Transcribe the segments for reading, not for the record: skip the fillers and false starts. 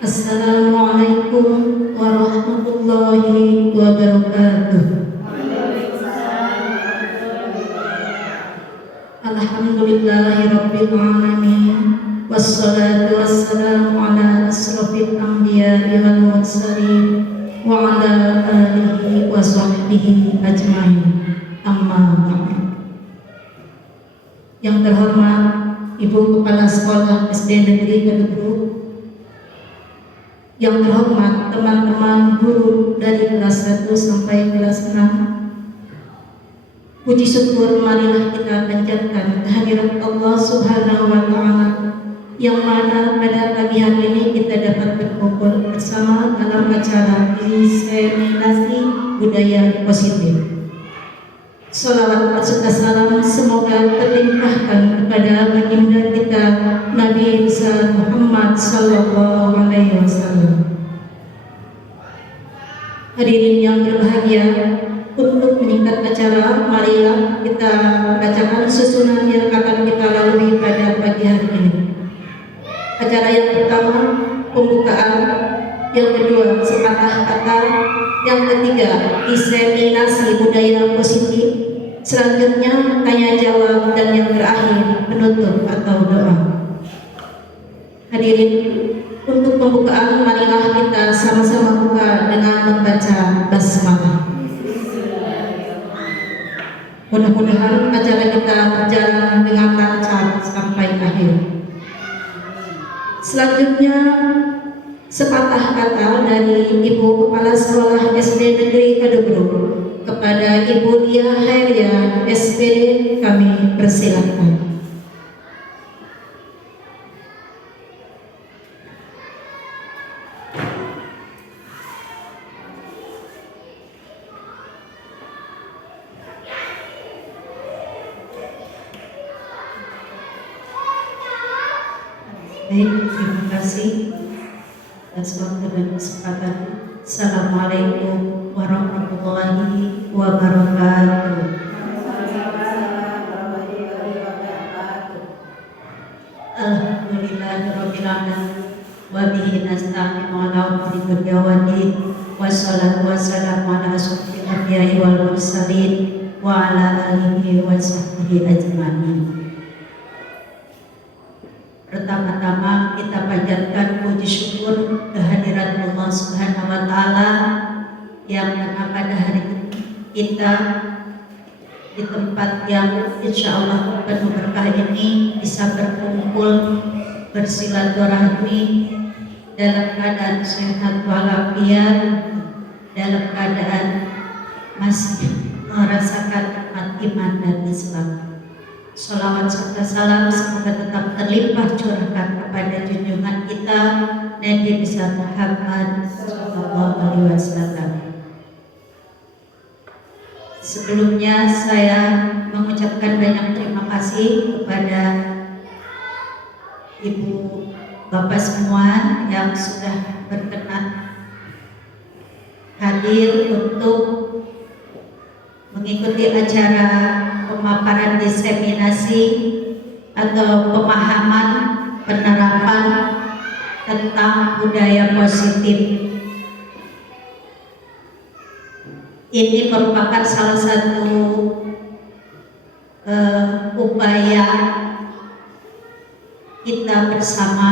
Assalamualaikum warahmatullahi wabarakatuh. Alhamdulillahirabbil alamin. Wassalatu wassalamu ala asrofil anbiya'i wal mursalin wa ala alihi wa sahbihi ajmain. Amma ba'du. Yang terhormat Ibu Kepala Sekolah SD Negeri Kedebru, yang terhormat teman-teman guru dari kelas 1 sampai kelas 6, puji syukur marilah kita panjatkan kehadirat Allah Subhanahu wa Ta'ala, yang mana pada pagi hari ini kita dapat berkumpul bersama dalam acara diseminasi budaya positif. Salawat serta salam semoga terlimpahkan kepada baginda kita Nabi besar Muhammad sallallahu alaihi wasallam. Hadirin yang berbahagia, untuk meningkat acara, marilah kita bacakan susunan yang akan kita lalui pada pagi hari ini. Acara yang pertama, pembukaan. Yang kedua, sepatah kata. Yang ketiga, diseminasi budaya positif. Selanjutnya, tanya jawab. Dan yang terakhir, penutup atau doa. Hadirin, untuk pembukaan, marilah kita sama-sama buka dengan membaca basmalah. Mudah-mudahan acara kita berjalan dengan lancar sampai akhir. Selanjutnya, sepatah kata dari Ibu Kepala Sekolah SD Negeri Kedebru kepada Ibu Lia Hairia SPD, kami persilakan. Baik, terima kasih atas waktu dan kesempatan. Assalamualaikum warahmatullahi wabarakatuh. Alhamdulillahirabbil alamin wa bihi nasta'inu ala umuri dunya waddin. Wassalatu wassalamu ala asyrofil anbiya'i wal mursalin wa ala alihi wa sahbihi ajmain. Pertama-tama kita panjatkan puji syukur kehadirat Allah Subhanahu wa Ta'ala, yang mana pada hari ini kita di tempat yang insya Allah penuh berkah ini bisa berkumpul bersilaturahmi dalam keadaan sehat walafiat, dalam keadaan masih merasakan nikmat iman dan Islam. Salawat serta salam semoga tetap terlimpah curahkan kepada junjungan kita Nabi besar Muhammad sallallahu alaihi wasallam. Sebelumnya saya mengucapkan banyak terima kasih kepada Ibu Bapak semua yang sudah berkenan hadir untuk mengikuti acara pemaparan diseminasi atau pemahaman penerapan tentang budaya positif. Ini merupakan salah satu upaya kita bersama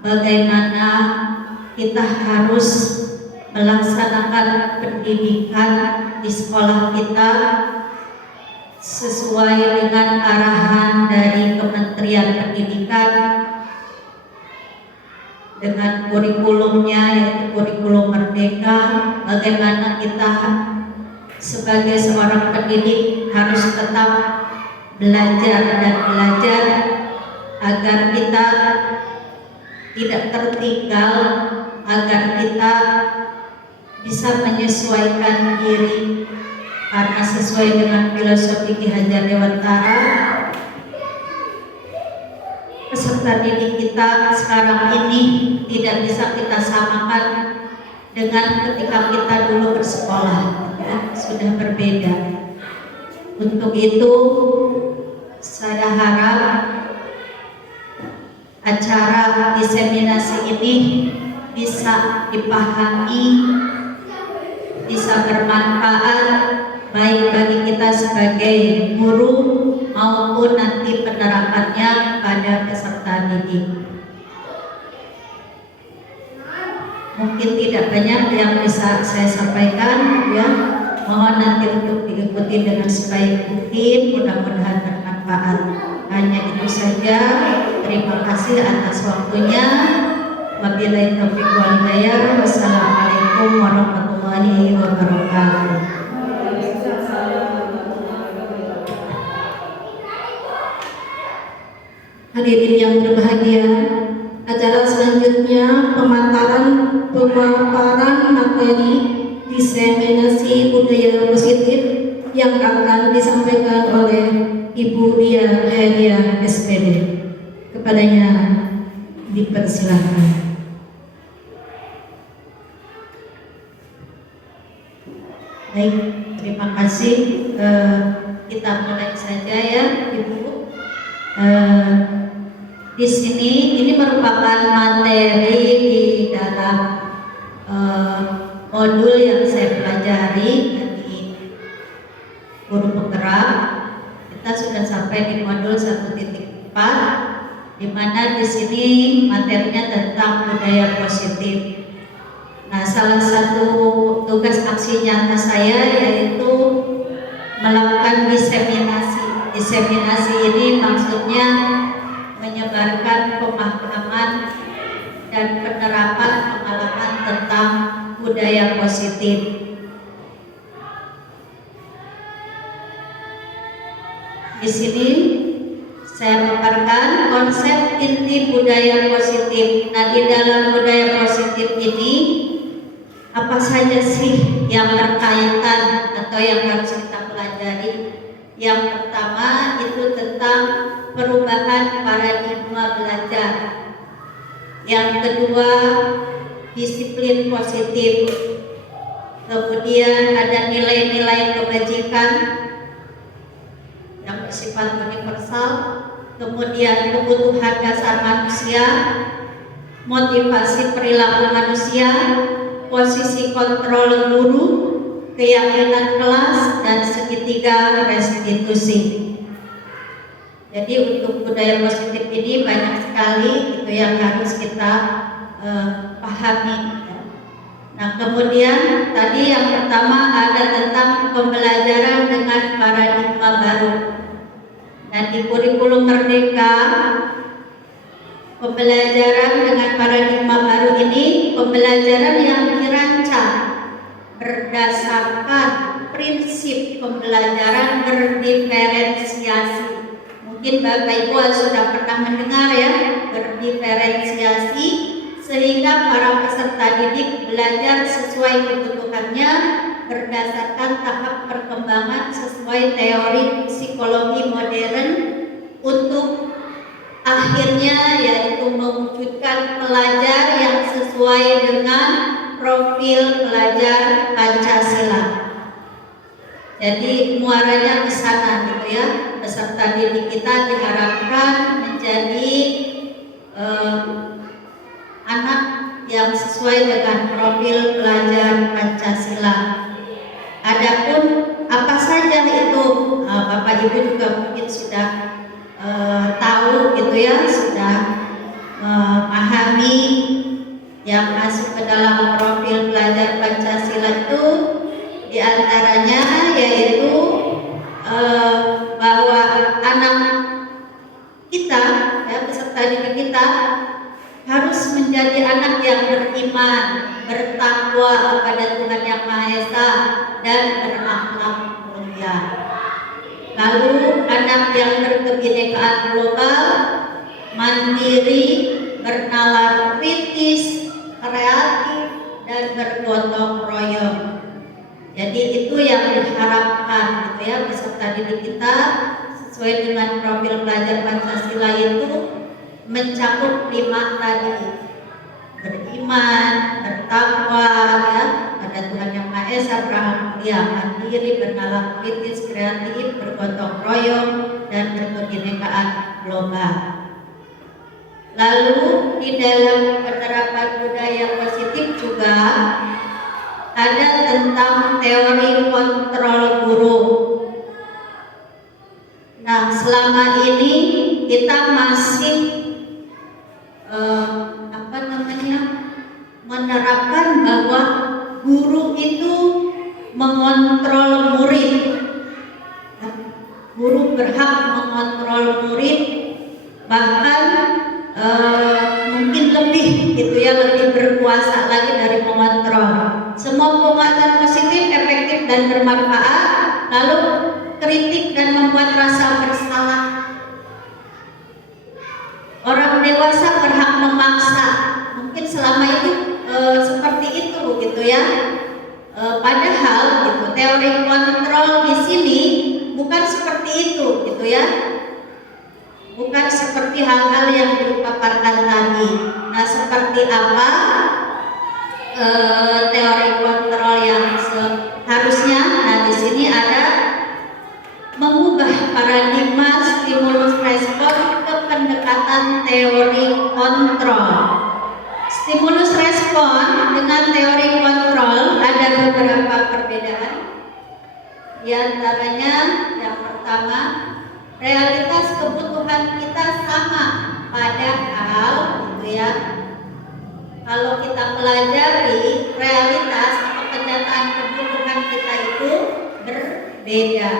bagaimana kita harus melaksanakan pendidikan di sekolah kita sesuai dengan arahan dari Kementerian Pendidikan dengan kurikulumnya, yaitu kurikulum Merdeka. Bagaimana kita sebagai seorang pendidik harus tetap belajar dan belajar agar kita tidak tertinggal, agar kita bisa menyesuaikan diri. Karena sesuai dengan filosofi Ki Hajar Dewantara, peserta didik kita sekarang ini tidak bisa kita samakan dengan ketika kita dulu bersekolah, ya, sudah berbeda. Untuk itu saya harap acara diseminasi ini bisa dipahami, bisa bermanfaat baik bagi kita sebagai guru maupun nanti penerapannya pada peserta didik. Mungkin tidak banyak yang bisa saya sampaikan, ya. Mohon nanti untuk diikuti dengan sebaik mungkin, mudah-mudahan bermanfaat. Hanya itu saja. Terima kasih atas waktunya. Wabillahi taufiq wal hidayah. Wassalamualaikum warahmatullahi wabarakatuh. Hadirin yang berbahagia, acara selanjutnya pemaparan materi diseminasi budaya positif yang akan disampaikan oleh Ibu Ria Hadiah SPD. Kepadanya dipersilakan. Baik, terima kasih. Kita mulai saja ya, Ibu. Di sini ini merupakan materi di dalam modul yang saya pelajari dari guru penggerak. Kita sudah sampai di modul 1.4, di mana di sini materinya tentang budaya positif. Nah, salah satu tugas aksi nyata saya yaitu melakukan diseminasi. Diseminasi ini maksudnya menyebarkan pemahaman dan penerapan pengalaman tentang budaya positif. Di sini saya paparkan konsep inti budaya positif. Nah, di dalam budaya positif ini apa saja sih yang berkaitan atau yang harus kita pelajari? Yang pertama itu tentang perubahan paradigma belajar. Yang kedua, disiplin positif. Kemudian ada nilai-nilai kebajikan yang bersifat universal. Kemudian kebutuhan dasar manusia, motivasi perilaku manusia, posisi kontrol guru, keyakinan kelas, dan segitiga restitusi. Jadi untuk budaya positif ini banyak sekali itu yang harus kita pahami. Nah, kemudian tadi yang pertama ada tentang pembelajaran dengan paradigma baru. Dan di kurikulum Merdeka, pembelajaran dengan paradigma baru ini pembelajaran yang dirancang berdasarkan prinsip pembelajaran berdiferensiasi. Mungkin Bapak Ibu sudah pernah mendengar ya, berdiferensiasi, sehingga para peserta didik belajar sesuai kebutuhannya berdasarkan tahap perkembangan sesuai teori psikologi modern untuk akhirnya yaitu mewujudkan pelajar yang sesuai dengan profil pelajar Pancasila. Jadi muaranya ke sana gitu ya. Peserta didik kita diharapkan menjadi anak yang sesuai dengan profil pelajar Pancasila. Adapun apa saja itu, Bapak Ibu juga mungkin sudah tahu gitu ya, sudah memahami yang masuk ke dalam profil pelajar Pancasila itu diantaranya yaitu bahwa anak kita, ya, peserta didik kita harus menjadi anak yang beriman, bertakwa kepada Tuhan Yang Maha Esa, dan berakhlak mulia. Lalu anak yang berkebinekaan global, mandiri, bernalar kritis, kreatif, dan bergotong royong. Jadi itu yang diharapkan gitu ya, peserta didik kita sesuai dengan profil pelajar Pancasila itu mencakup 5 tadi: beriman, bertakwa ya pada Tuhan Yang Maha Esa, berakhlak mulia, mandiri, bernalar kritis, kreatif, bergotong royong, dan berkebinekaan global. Lalu di dalam penerapan budaya positif juga ada tentang teori kontrol guru. Nah, selama ini kita masih menerapkan bahwa guru itu mengontrol murid. Guru berhak mengontrol murid, bahkan mungkin lebih gitu ya, lebih berkuasa lagi dari mengontrol. Semua penguatan positif, efektif dan bermanfaat, lalu kritik dan membuat rasa bersalah. Orang dewasa berhak memaksa, mungkin selama itu seperti itu gitu ya. Padahal gitu, teori kontrol di sini bukan seperti itu gitu ya. Bukan seperti hal-hal yang dipaparkan tadi. Nah, seperti apa teori kontrol yang seharusnya? Nah, di sini ada mengubah paradigma stimulus respon ke pendekatan teori kontrol. Stimulus respon dengan teori kontrol ada beberapa perbedaan. Di antaranya yang pertama, realitas kebutuhan kita sama, padahal gitu ya. Kalau kita pelajari realitas atau kenyataan kebutuhan kita itu berbeda.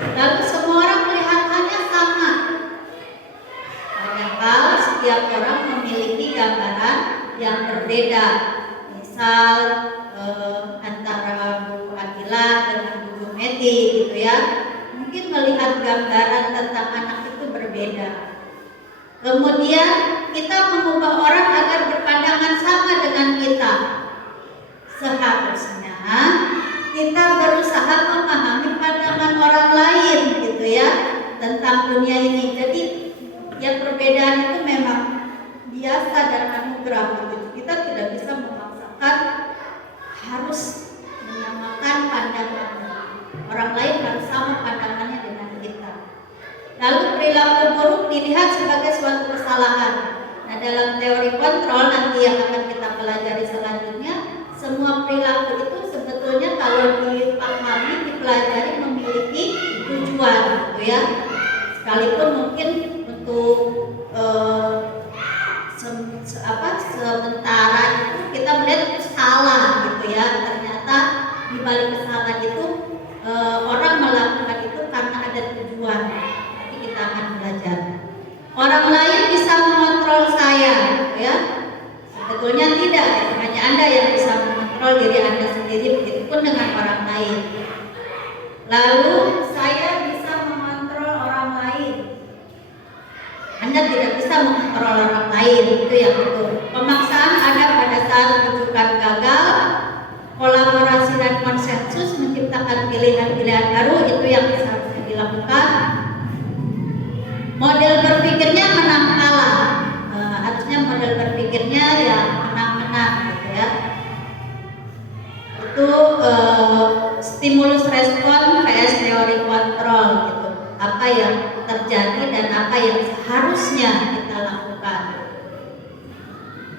Lalu semua orang melihatnya sama, padahal setiap orang memiliki gambaran yang berbeda. Misal antara Bu Akila dengan Bu Meti gitu ya, mungkin melihat gambaran tentang anak itu berbeda. Kemudian kita mengubah orang agar berpandangan sama dengan kita. Seharusnya kita berusaha memahami pandangan orang lain gitu ya tentang dunia ini. Jadi ya perbedaan itu memang biasa dan anugerah gitu. Kita tidak bisa memaksakan harus menyamakan pandangan orang lain, harus sama pandangannya dengan kita. Lalu perilaku buruk dilihat sebagai suatu kesalahan. Nah, dalam teori kontrol nanti yang akan kita pelajari selanjutnya, semua perilaku itu sebetulnya kalau dipahami, dipelajari memiliki tujuan gitu ya. Sekalipun mungkin untuk sementara itu kita melihat itu salah gitu ya. Ternyata di balik kesalahan itu orang melakukan itu karena ada tujuan. Nanti kita akan belajar. Orang lain bisa mengontrol saya gitu ya. Sebetulnya tidak, hanya Anda yang bisa mengontrol diri Anda sendiri, begitupun dengan orang lain. Lalu saya bisa mengontrol orang lain. Anda tidak bisa mengontrol orang lain, itu yang betul. Pemaksaan ada pada saat rujukan gagal, kolaborasi dan konsensus menciptakan pilihan-pilihan baru, itu yang seharusnya dilakukan. Model berpikirnya menang kalah, artinya model berpikirnya ya menang-menang gitu ya. Itu stimulus respon vs teori kontrol gitu. Apa yang terjadi dan apa yang seharusnya kita lakukan.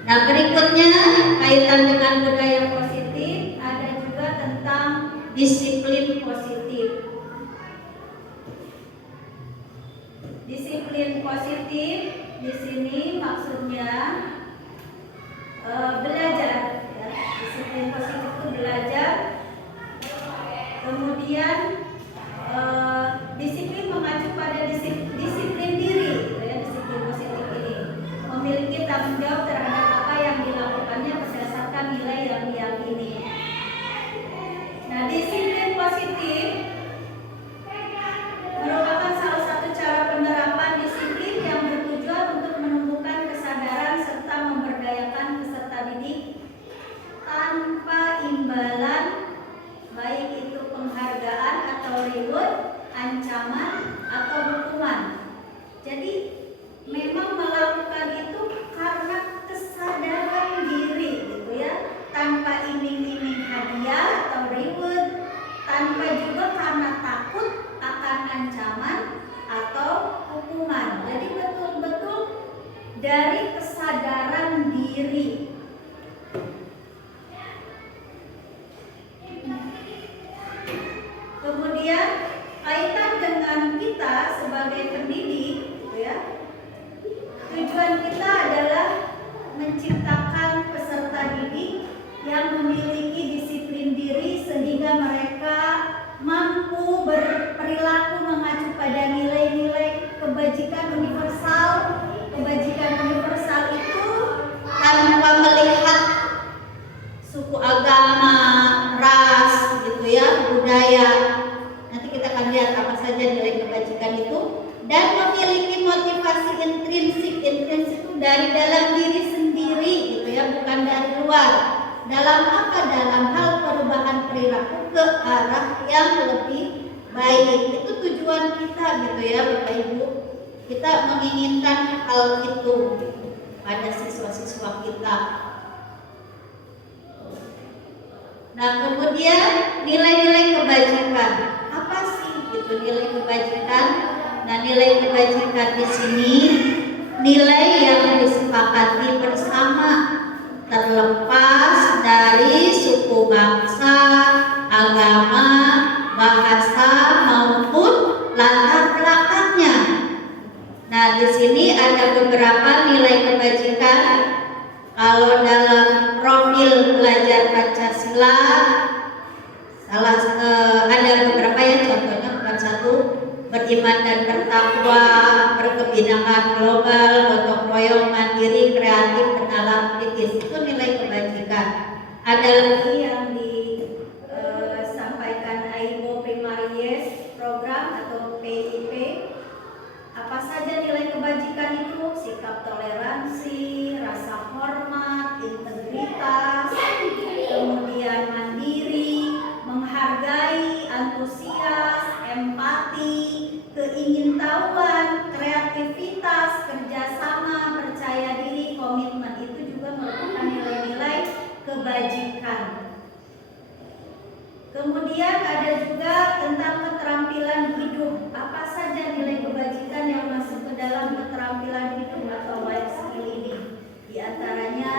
Nah, berikutnya kaitan dengan budaya positif ada juga tentang disiplin positif. Disiplin positif di sini maksudnya belajar ya. Disiplin positif itu belajar. Kemudian disiplin mengacu pada disiplin diri gitu ya. Disiplin positif ini memiliki tanggung jawab terhadap apa yang dilakukannya berdasarkan nilai yang diyakini. Nah, disiplin positif merupakan salah satu cara penerapan disiplin yang bertujuan untuk menumbuhkan kesadaran serta memberdayakan peserta didik tanpa imbalan, baik itu penghargaan atau reward, ancaman atau hukuman. Jadi memang melakukan itu karena dari kesadaran diri. Kemudian kaitan dengan kita sebagai pendidik, gitu ya. Tujuan kita adalah menciptakan peserta didik yang memiliki disiplin diri sehingga mereka mampu berperilaku mengacu pada nilai-nilai kebajikan universal. Kebajikan universal itu tanpa melihat suku, agama, ras, gitu ya, budaya. Nanti kita akan lihat apa saja nilai kebajikan itu, dan memiliki motivasi intrinsik. Intrinsik itu dari dalam diri sendiri, gitu ya, bukan dari luar. Dalam apa? Dalam hal perubahan perilaku ke arah yang lebih baik. Itu tujuan kita, gitu ya, Bapak Ibu. Kita menginginkan hal itu pada siswa-siswa kita. Nah, kemudian nilai-nilai kebajikan. Apa sih itu nilai kebajikan? Nah, nilai kebajikan di sini nilai yang disepakati bersama, terlepas dari suku bangsa, agama, bahasa maupun latar belakangnya. Nah, di sini ada beberapa nilai kebajikan. Kalau dalam profil belajar Pancasila ada beberapa ya, contohnya bukan satu: beriman dan bertakwa, berkebinekaan global, gotong royong, mandiri, kreatif, bernalar, kritis. Itu nilai kebajikan. Ada lagi yang disampaikan Aibo Primaries Program atau PIP. Apa saja nilai kebajikan itu? Sikap toleransi, rasa hormat, integritas, kemudian mandiri, menghargai, antusias, empati, keingintahuan, kreativitas, kerjasama, percaya diri, komitmen. Itu juga merupakan nilai-nilai kebajikan. Kemudian ada juga tentang keterampilan hidup. Apa saja nilai kebajikan yang masuk ke dalam keterampilan hidup atau life skill ini? Di antaranya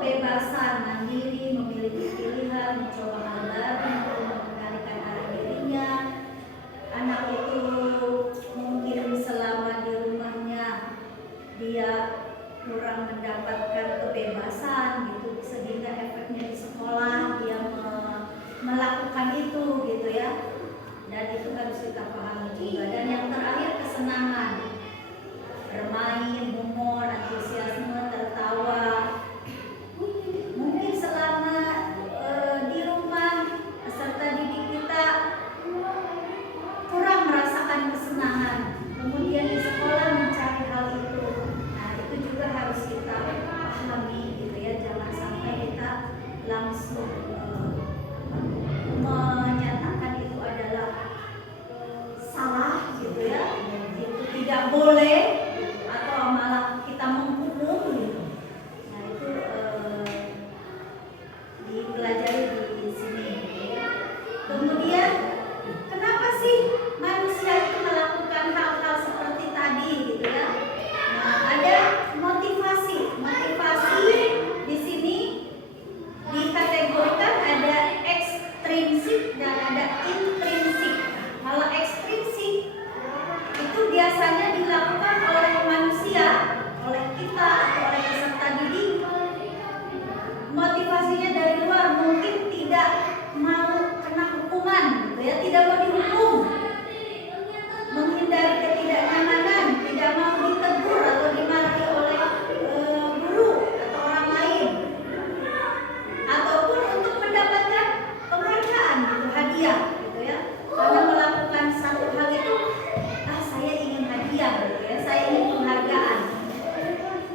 kebebasan mandiri, memiliki pilihan, mencoba hal baru, mengendalikan arah dirinya. Anak itu mungkin selama di rumahnya dia kurang mendapatkan kebebasan gitu, sehingga efeknya di sekolah dia melakukan itu gitu ya. Dan itu harus kita pahami juga. Dan yang terakhir, kesenangan, bermain, humor, antusiasme, tertawa. Mungkin selama di rumah peserta didik kita kurang merasakan kesenangan, kemudian di sekolah mencari hal itu. Nah, itu juga harus kita pahami gitu ya. Jangan sampai kita langsung menyatakan itu adalah salah gitu ya, itu tidak boleh, atau malah kita menghukum gitu. Nah, itu dipelajari di sini gitu ya. Kemudian kenapa sih manusia itu melakukan hal-hal seperti tadi gitu ya? Nah, ada motivasi di sini dikategorikan ada ekstrinsik dan ada intrinsik. Kalau ekstrinsik itu biasanya dilakukan oleh manusia, oleh kita atau oleh peserta didik. Motivasinya dari luar, mungkin tidak mau kena hukuman gitu ya, tidak mau dihukum, menghindari ketidaknyamanan, tidak mau ditegur atau dimarahi oleh guru atau orang lain, ataupun untuk mendapatkan penghargaan gitu, hadiah gitu ya. Karena melakukan satu hal itu, saya ingin hadiah gitu ya, saya ingin penghargaan.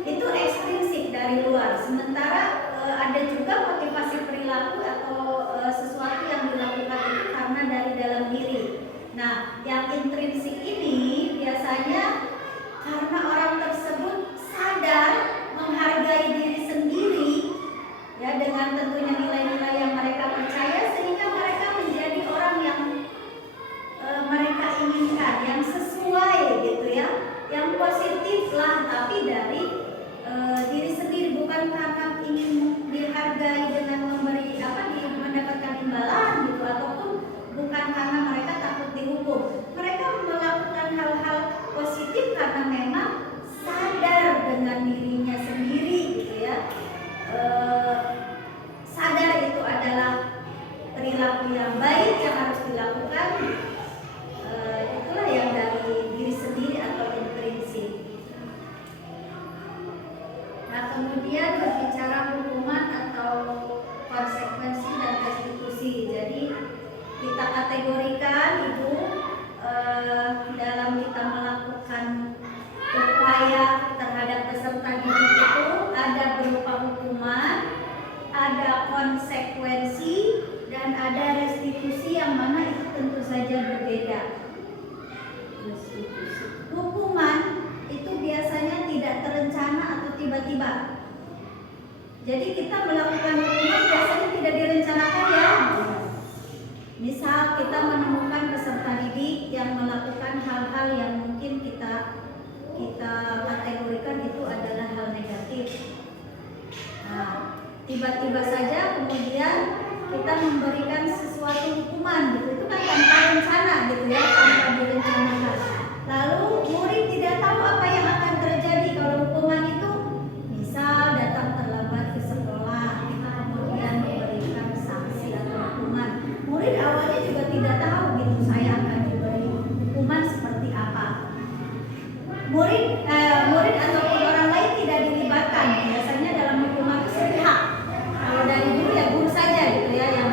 Itu ekstrinsik dari luar. Sementara ada juga motivasi perilaku atau sesuatu yang dilakukan itu karena dari dalam diri. Nah, yang intrinsik ini biasanya karena orang tersebut sadar menghargai diri sendiri ya, dengan tentunya nilai-nilai yang mereka percaya, sehingga mereka menjadi orang yang mereka inginkan, yang sesuai gitu ya, yang positif lah, tapi dari diri sendiri, bukan karena ingin dihargai dengan memberi mendapatkan imbalan gitu, ataupun bukan karena mereka takut dihukum. Mereka melakukan hal-hal positif karena memang sadar dengan dirinya sendiri gitu ya. Sadar itu adalah perilaku yang baik yang harus dilakukan. Itulah yang dari diri sendiri atau intrinsik. Nah, kemudian berbicara hukuman atau konsekuensi dan restitusi. Jadi kita kategorikan itu dalam kita melakukan upaya terhadap peserta didik itu ada berupa hukuman, ada konsekuensi, dan ada restitusi, yang mana itu tentu saja berbeda. Hukuman itu biasanya tidak terencana atau tiba-tiba. Jadi kita melakukan hukuman biasanya tidak direncanakan ya. Misal kita menemukan peserta didik yang melakukan hal-hal yang mungkin kita kategorikan itu adalah hal negatif. Nah, tiba-tiba saja kemudian kita memberikan sesuatu hukuman gitu, itu kan tanpa rencana gitu ya, tanpa direncanakan. Lalu murid tidak tahu apa yang akan terjadi kalau hukuman itu misal datang terlambat ke sekolah, kita kemudian memberikan sanksi atau hukuman. Murid awalnya juga tidak tahu gitu, saya akan diberi hukuman seperti apa. Murid ataupun orang lain tidak dilibatkan. Biasanya dalam hukuman itu sepihak. Kalau dari guru ya guru saja gitu ya yang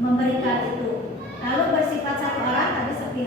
memberikan itu. Lalu bersifat satu orang tadi sepihak.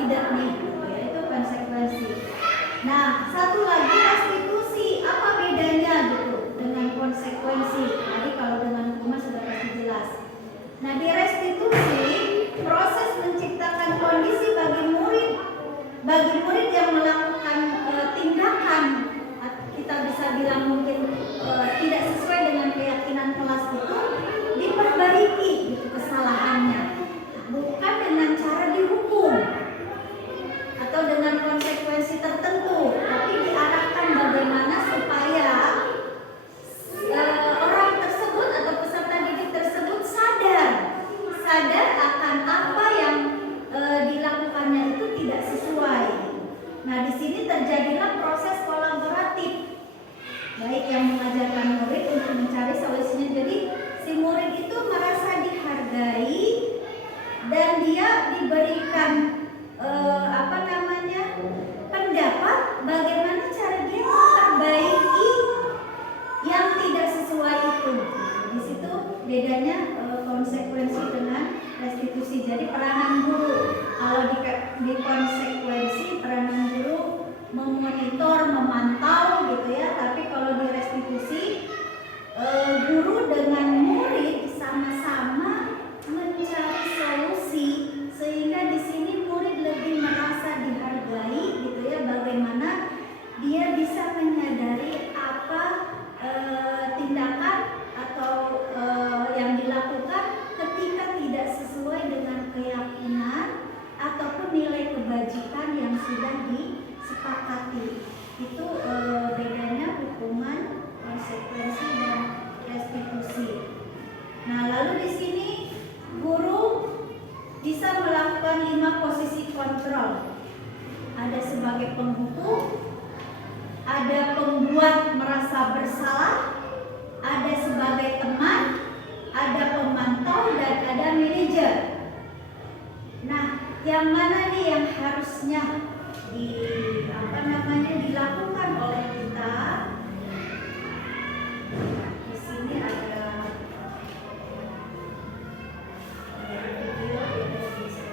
tidaknya, ya, itu konsekuensi. Nah, satu lagi restitusi, apa bedanya gitu dengan konsekuensi? Tadi kalau dengan hukuman sudah pasti jelas. Nah, di restitusi proses menciptakan kondisi bagi murid yang melakukan tindakan, kita bisa bilang mungkin tidak sesuai dengan keyakinan kelas itu, diperbaiki gitu kesalahannya, bukan dengan cara dihukum atau dengan konsekuensi tertentu, tapi diarahkan bagaimana supaya orang tersebut atau peserta didik tersebut sadar akan apa yang dilakukannya itu tidak sesuai. Nah, di sini terjadilah proses kolaboratif, baik yang mengajarkan murid untuk mencari solusinya. Jadi si murid itu merasa dihargai dan dia diberikan pendapat bagaimana cara dia memperbaiki yang tidak sesuai itu. Di situ bedanya konsekuensi dengan restitusi. Jadi peranan guru, kalau di konsekuensi peranan guru memonitor, memantau gitu ya, tapi kalau di restitusi guru dengan murid sama-sama mencari solusi, sehingga di sini murid lebih merasa dihargai gitu ya, bagaimana dia bisa menyadari apa tindakan atau yang dilakukan ketika tidak sesuai dengan keyakinan ataupun nilai kebajikan yang sudah disepakati. Itu bedanya hukuman, konsekuensi dan restitusi. Nah, lalu di sini guru bisa melakukan 5 posisi kontrol. Ada sebagai penghukum, ada pembuat merasa bersalah, ada sebagai teman, ada pemantau, dan ada manajer. Nah, yang mana nih yang harusnya dilakukan oleh kita? Di sini ada video yang bisa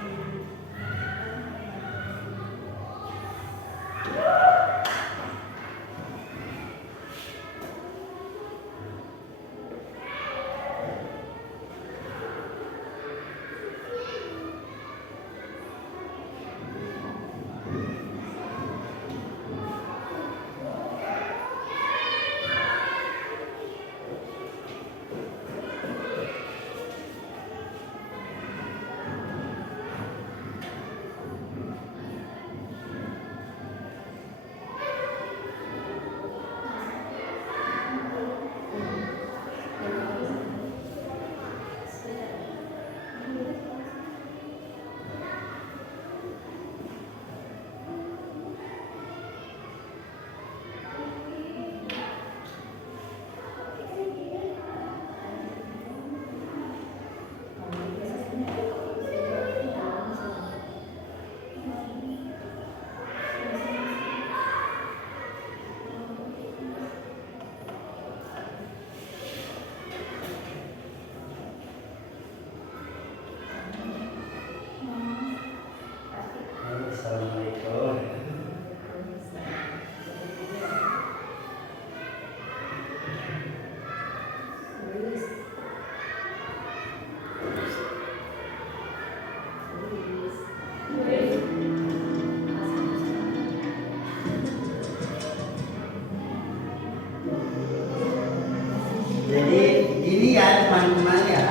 teman-teman ya.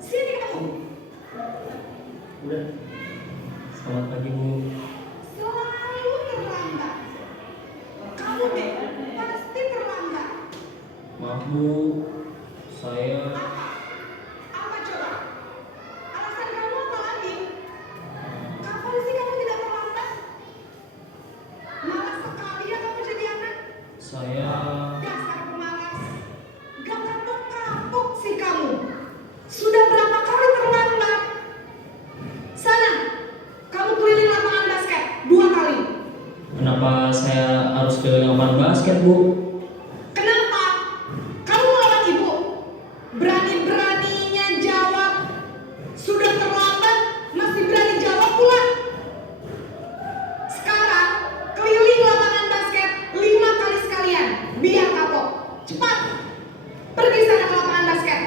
Sini kamu. Udah. Selamat pagi Bu. Selalu terlambat. Kamu deh pasti terlambat. Maaf Bu, saya Apa coba? Alasan kamu apa lagi? Kapan sih kamu tidak terlambat? Malas sekali ya kamu jadi anak. saya Dasar pemalas. Gak kapok-kapok sih kamu. Sudah berapa kali terlambat? Sana, kamu keliling lapangan basket 2 kali. kenapa saya harus keliling lapangan basket Bu? Kenapa? Kamu lawan ibu. Berani Sudah terlambat, masih berani jawab pula. Sekarang, keliling lapangan basket 5 kali sekalian. Biar kapok. Cepat, pergi sana ke lapangan basket.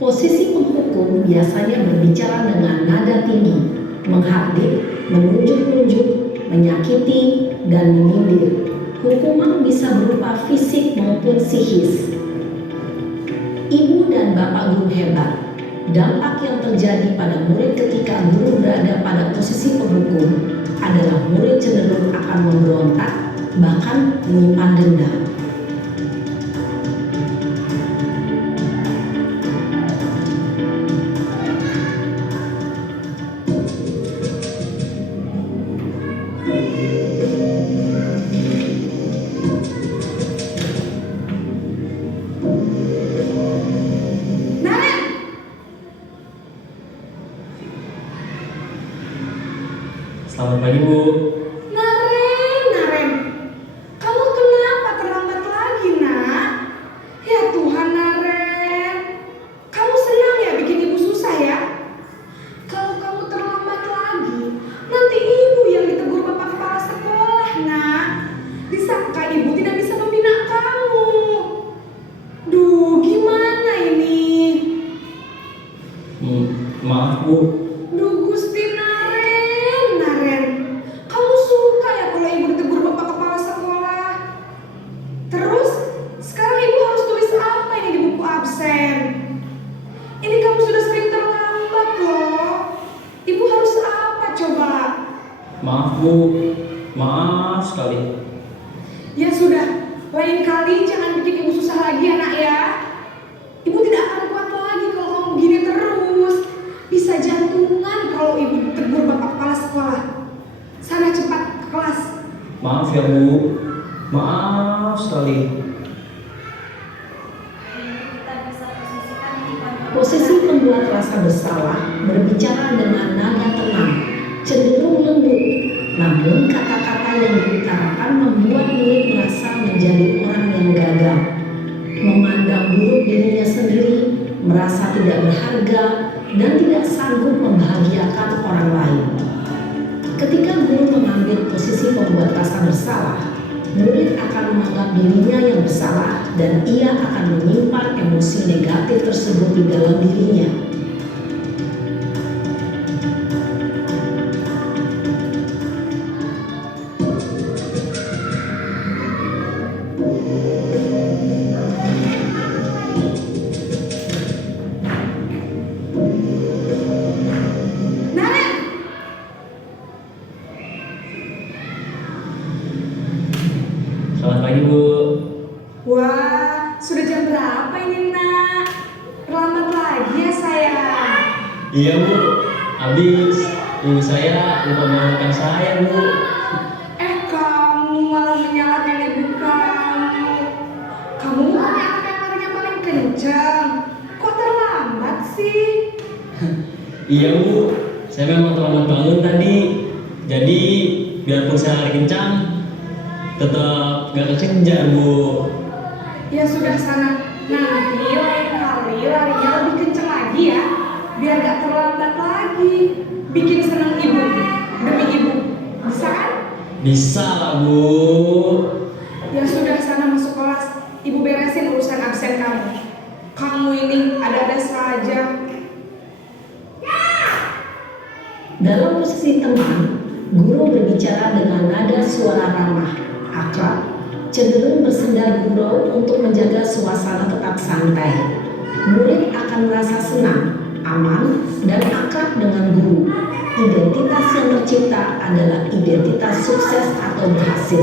Posisi penghukum biasanya berbicara dengan nada tinggi, menghardik, menunjuk-nunjuk, menyakiti, dan menyindir. Hukuman bisa berupa fisik maupun psikis. Ibu dan bapak guru hebat. Dampak yang terjadi pada murid ketika guru berada pada posisi penghukum adalah murid cenderung akan memberontak, bahkan menyimpan dendam. Naren, Selamat pagi Bu. Naren, kamu kenapa terlambat lagi, nak? Ya Tuhan, Naren, kamu senang ya bikin ibu susah ya? Kalau kamu terlambat lagi, nanti ibu yang ditegur bapak kepala sekolah, nak. Disangka ibu tidak bisa membina kamu. Duh, gimana ini? Maaf Bu. Duh Gusti Naren, kamu suka ya kalau ibu ditegur bapak kepala sekolah? Terus, sekarang ibu harus tulis apa ini di buku absen? Ini kamu sudah sering terlambat loh. Ibu harus apa coba? Maaf Bu. Maaf sekali. Ya sudah, lain kali jangan bikin ibu susah lagi ya nak ya. Ibu tidak akan kuat lagi kalau kamu begini terus. Bisa jantungan kalau ibu tegur bapak kepala sekolah. Sana cepat ke kelas. Maaf ya Bu. Maaf sekali. Kita bisa posisikan di depan. Posisi pembuat rasa bersalah berbicara dengan nada tenang, cenderung lembut, namun kata-kata yang diutarakan membuat murid merasa menjadi orang yang gagal, memandang buruk dirinya sendiri, merasa tidak berharga, dan tidak sanggup membahagiakan orang lain. Ketika guru mengambil posisi pembuat rasa bersalah, murid akan menganggap dirinya yang bersalah dan ia akan menyimpan emosi negatif tersebut di dalam dirinya. Naren, Selamat pagi Bu. wah sudah jam berapa ini nak? Terlambat lagi ya sayang. Iya Bu. Habis ibu saya lupa membawakan saya Bu. Kamu malah menyalahkan ibu kamu. Kamu bukannya anak yang larinya paling kencang. Kok terlambat sih? Iya Bu. Saya memang terlambat bangun tadi. Jadi biarpun saya lari kencang, tetap gak kekejar Bu. Ya sudah sana. Nanti lain kali larinya lebih kencang lagi ya. Biar gak terlambat lagi. Bikin senang ibu. Demi ibu. Bisa kan? Bisa lah Bu. Ya sudah sana masuk kelas. Ibu beresin urusan absen kamu. Kamu ini ada-ada saja. Dalam posisi tenang, guru berbicara dengan nada suara ramah, akrab, cenderung bersenda gurau untuk menjaga suasana tetap santai. Murid akan merasa senang, aman, dan akrab dengan guru. Identitas yang tercipta adalah identitas sukses atau berhasil.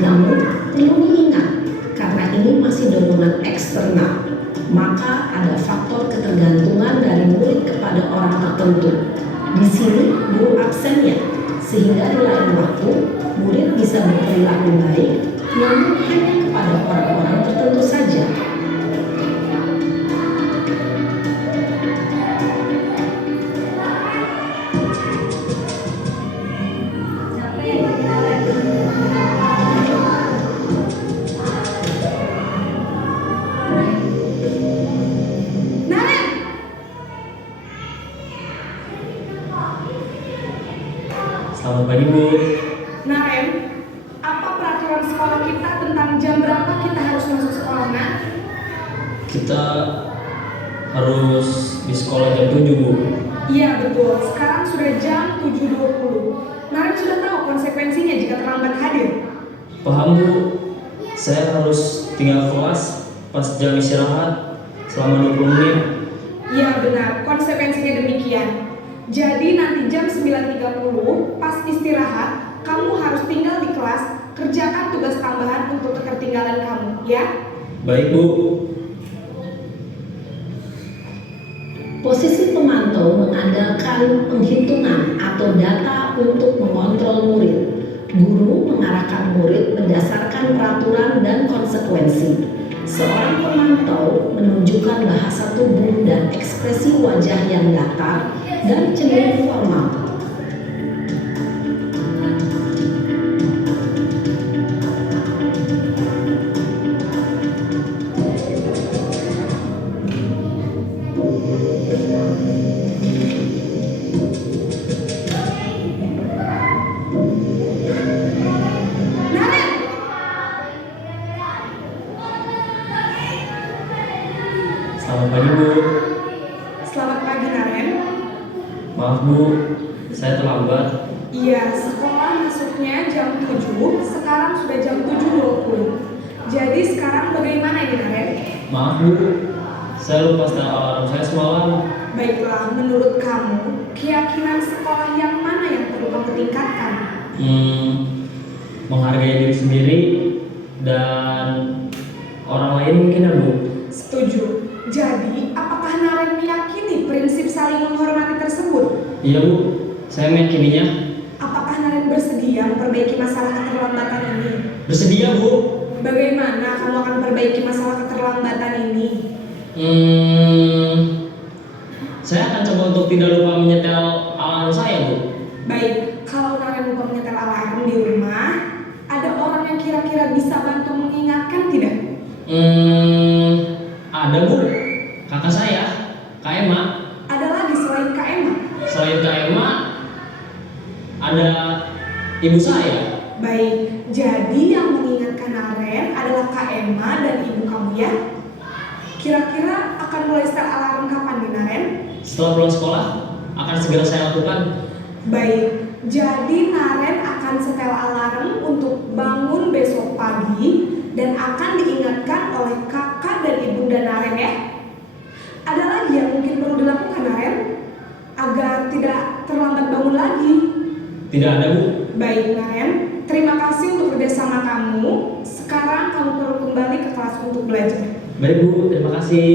Namun, perlu diingat, karena ini masih dorongan eksternal, maka ada faktor ketergantungan dari murid kepada orang tertentu. Di sini guru absennya, sehingga di lain waktu murid bisa berperilaku baik, namun hanya kepada orang-orang tertentu saja. Siapa yang kenalan? Selamat pagi Bu. Nah Ren, apa peraturan sekolah kita tentang jam berapa kita harus masuk sekolah nak? Kita harus di sekolah jam 7 Bu. Iya betul, sekarang sudah jam 7.20. Naren sudah tahu konsekuensinya jika terlambat hadir. Paham Bu, saya harus tinggal kelas pas jam istirahat selama 20 menit. Iya benar, konsekuensinya demikian. Jadi nanti jam 9.30 pas istirahat, kamu harus tinggal di kelas, kerjakan tugas tambahan untuk ketertinggalan kamu, ya? Baik Bu. Posisi pemantau mengandalkan penghitungan atau data untuk mengontrol murid. Guru mengarahkan murid berdasarkan peraturan dan konsekuensi. Seorang pemantau menunjukkan bahasa tubuh dan ekspresi wajah yang datar dan cenderung formal. Naren! Selamat pagi Bu. Selamat pagi Naren. Maaf Bu, saya terlambat. Iya, sekolah masuknya jam 7, sekarang sudah jam 7.20. Jadi sekarang bagaimana ini Naren? Maaf Bu, saya lupa setel alarm saya semalam. Baiklah, menurut kamu, keyakinan sekolah yang mana yang perlu kamu tingkatkan? Menghargai diri sendiri dan orang lain mungkin ya Bu. Setuju. Jadi, apakah Naren meyakini prinsip saling menghormati tersebut? Iya Bu, saya meyakininya. Apakah Naren bersedia memperbaiki masalah keterlambatan ini? Bersedia Bu. Bagaimana kamu akan perbaiki masalah keterlambatan ini? Saya akan coba untuk tidak lupa menyetel alarm saya Bu. Baik, kalau Naren lupa menyetel alarm di rumah, ada orang yang kira-kira bisa bantu mengingatkan tidak? Ada Bu, kakak saya, Kak Emma. Ada lagi selain Kak Emma? Selain Kak Emma, ada ibu saya. Baik, jadi yang mengingatkan Naren adalah Kak Emma dan ibu kamu ya? Kira-kira akan mulai setel alarm kapan nih Naren? Setelah pulang sekolah, akan segera saya lakukan. Baik, jadi Naren akan setel alarm untuk bangun besok pagi dan akan diingatkan oleh kakak dan ibunda Naren ya. Ada lagi yang mungkin perlu dilakukan Naren agar tidak terlambat bangun lagi? Tidak ada Bu. Baik Naren, terima kasih untuk kerjasama kamu. Sekarang kamu perlu kembali ke kelas untuk belajar. Baik Bu, terima kasih.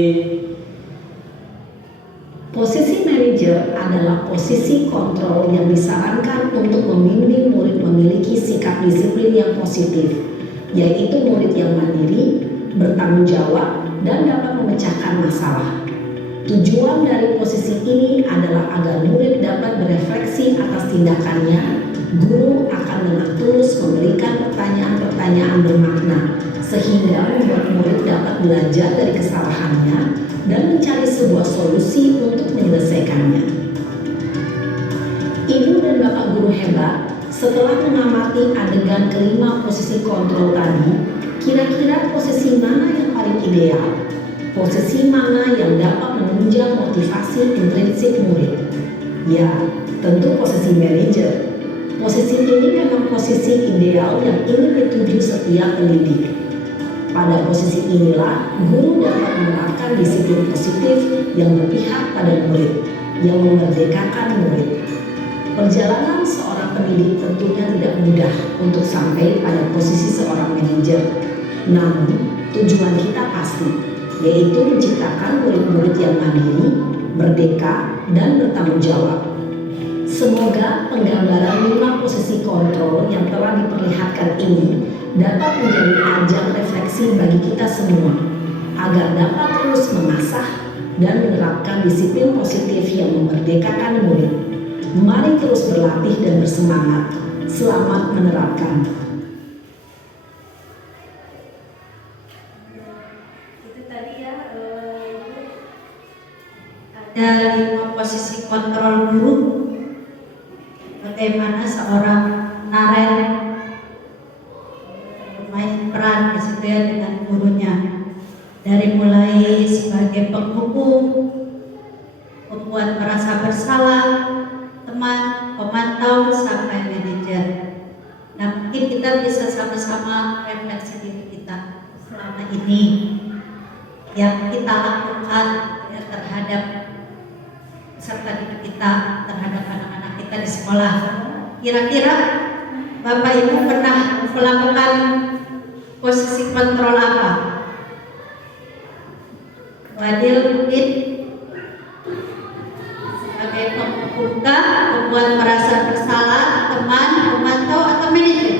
Posisi manajer adalah posisi kontrol yang disarankan untuk membimbing murid memiliki sikap disiplin yang positif, yaitu murid yang mandiri, bertanggung jawab, dan dapat memecahkan masalah. Tujuan dari posisi ini adalah agar murid dapat berefleksi atas tindakannya. Guru akan dengan tulus memberikan pertanyaan-pertanyaan bermakna, sehingga membuat murid dapat belajar dari kesalahannya dan mencari sebuah solusi untuk menyelesaikannya. Ibu dan Bapak guru hebat, setelah mengamati adegan kelima posisi kontrol tadi, kira-kira posisi mana yang paling ideal? Posisi mana yang dapat menunjang motivasi intrinsik murid? Ya, tentu posisi manajer. Posisi ini memang posisi ideal yang ingin dituju setiap pendidik. Pada posisi inilah, guru dapat menerapkan disiplin positif yang berpihak pada murid, yang memerdekakan murid. Perjalanan seorang pendidik tentunya tidak mudah untuk sampai pada posisi seorang manajer. Namun, tujuan kita pasti, yaitu menciptakan murid-murid yang mandiri, merdeka, dan bertanggung jawab. Semoga penggambaran 5 posisi kontrol yang telah diperlihatkan ini dapat menjadi ajang refleksi bagi kita semua, agar dapat terus mengasah dan menerapkan disiplin positif yang memerdekakan murid. Mari terus berlatih dan bersemangat. Selamat menerapkan. Itu tadi ya, Ada 5 posisi kontrol guru. bagaimana seorang Naren main peran di situ ya dengan gurunya, dari mulai sebagai penghukum, membuat merasa bersalah, teman, pemantau, sampai manajer. Nah, mungkin kita bisa sama-sama refleksi diri kita selama ini yang kita lakukan ya, terhadap peserta didik kita, terhadap anak-anak kita di sekolah. Kira-kira Bapak Ibu pernah melakukan posisi kontrol apa? Wadil mungkin sebagai pembuka, membuat merasa bersalah, teman, pemantau, atau manajer?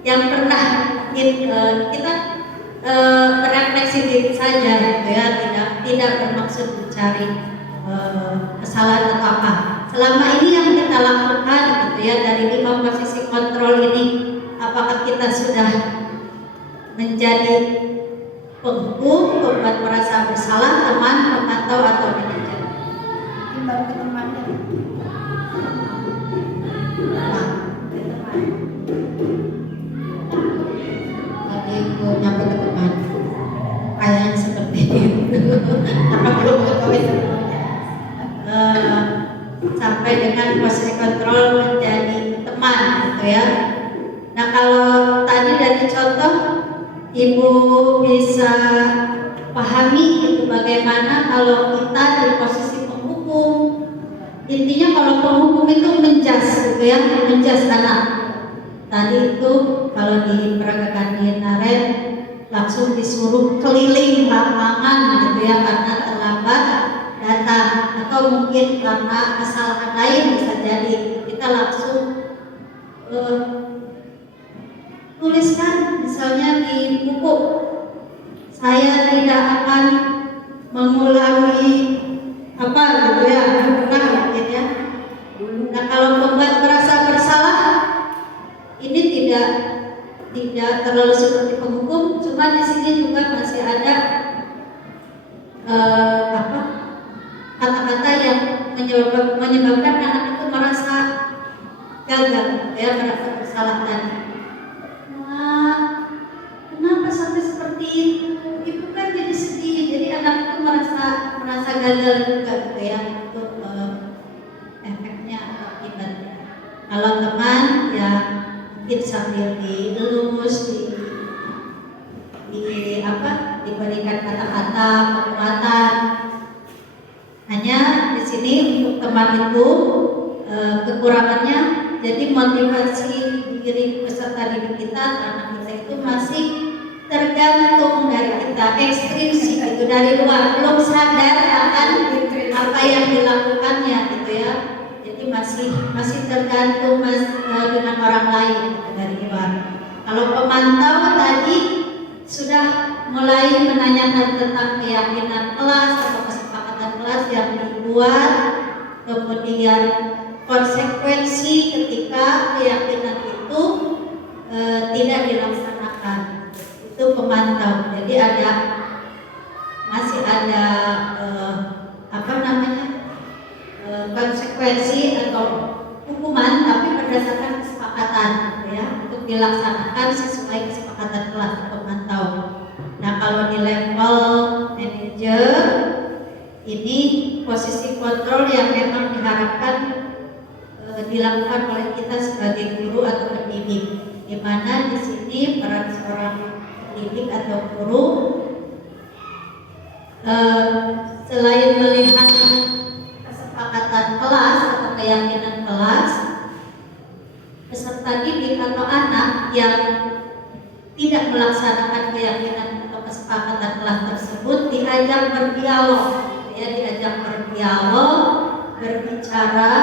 Yang pernah mungkin kita merefleksi diri saja gitu ya, tidak bermaksud mencari kesalahan atau apa. Selama ini yang kita lakukan gitu ya, dari 5 posisi kontrol ini, apakah kita sudah menjadi penghukum, membuat merasa bersalah, teman, pemantau, atau manajer? Timbang ke temannya. Tadi aku nyampe ke teman, kayaknya seperti itu. Apa belum ketahui sebelumnya? Sampai dengan posisi kontrol menjadi teman gitu ya. Nah, kalau tadi dari contoh Ibu bisa pahami itu bagaimana kalau kita di posisi penghukum. Intinya kalau penghukum itu menjas gitu ya, menjas anak. Tadi itu kalau diperagakan di Naren langsung disuruh keliling lapangan gitu ya, karena terlambat datang, atau mungkin karena kesalahan lain bisa jadi. Kita langsung tuliskan misalnya di buku, saya tidak akan mengulangi apa gitu ya, pernah mungkin ya. Nah, kalau membuat merasa bersalah ini tidak terlalu seperti penghukum, cuma di sini juga masih ada kata-kata yang menyebabkan anak itu merasa gagal ya, merasa bersalah tadi. Kenapa sampai seperti itu? Ibu kan jadi sedih, jadi anak itu merasa gagal juga gitu ya, itu efeknya atau akibatnya. Kalau teman ya mungkin sambil dielus, diberikan kata-kata penguatan. Hanya di sini untuk teman itu kekurangannya, jadi motivasi diri peserta didik kita, anak kita itu masih tergantung dari kita, ekstrinsi gitu, dari luar, belum sadar akan apa yang dilakukannya gitu ya. Jadi masih tergantung dengan orang lain gitu, dari luar. Kalau pemantau tadi sudah mulai menanyakan tentang keyakinan kelas atau kesepakatan kelas yang dibuat, kemudian konsekuensi ketika keyakinan itu tidak dilaksanakan, itu pemantau. Jadi masih ada konsekuensi atau hukuman, tapi berdasarkan kesepakatan gitu ya, untuk dilaksanakan sesuai kesepakatan kelas pemantau. Nah, kalau di level manajer ini posisi kontrol yang memang diharapkan dilakukan oleh kita sebagai guru atau pendidik, di mana di sini peran seorang pendidik atau guru selain melihat kesepakatan kelas atau keyakinan kelas, peserta didik atau anak yang tidak melaksanakan keyakinan atau kesepakatan kelas tersebut diajak berdialog, ya, diajak berdialog, berbicara,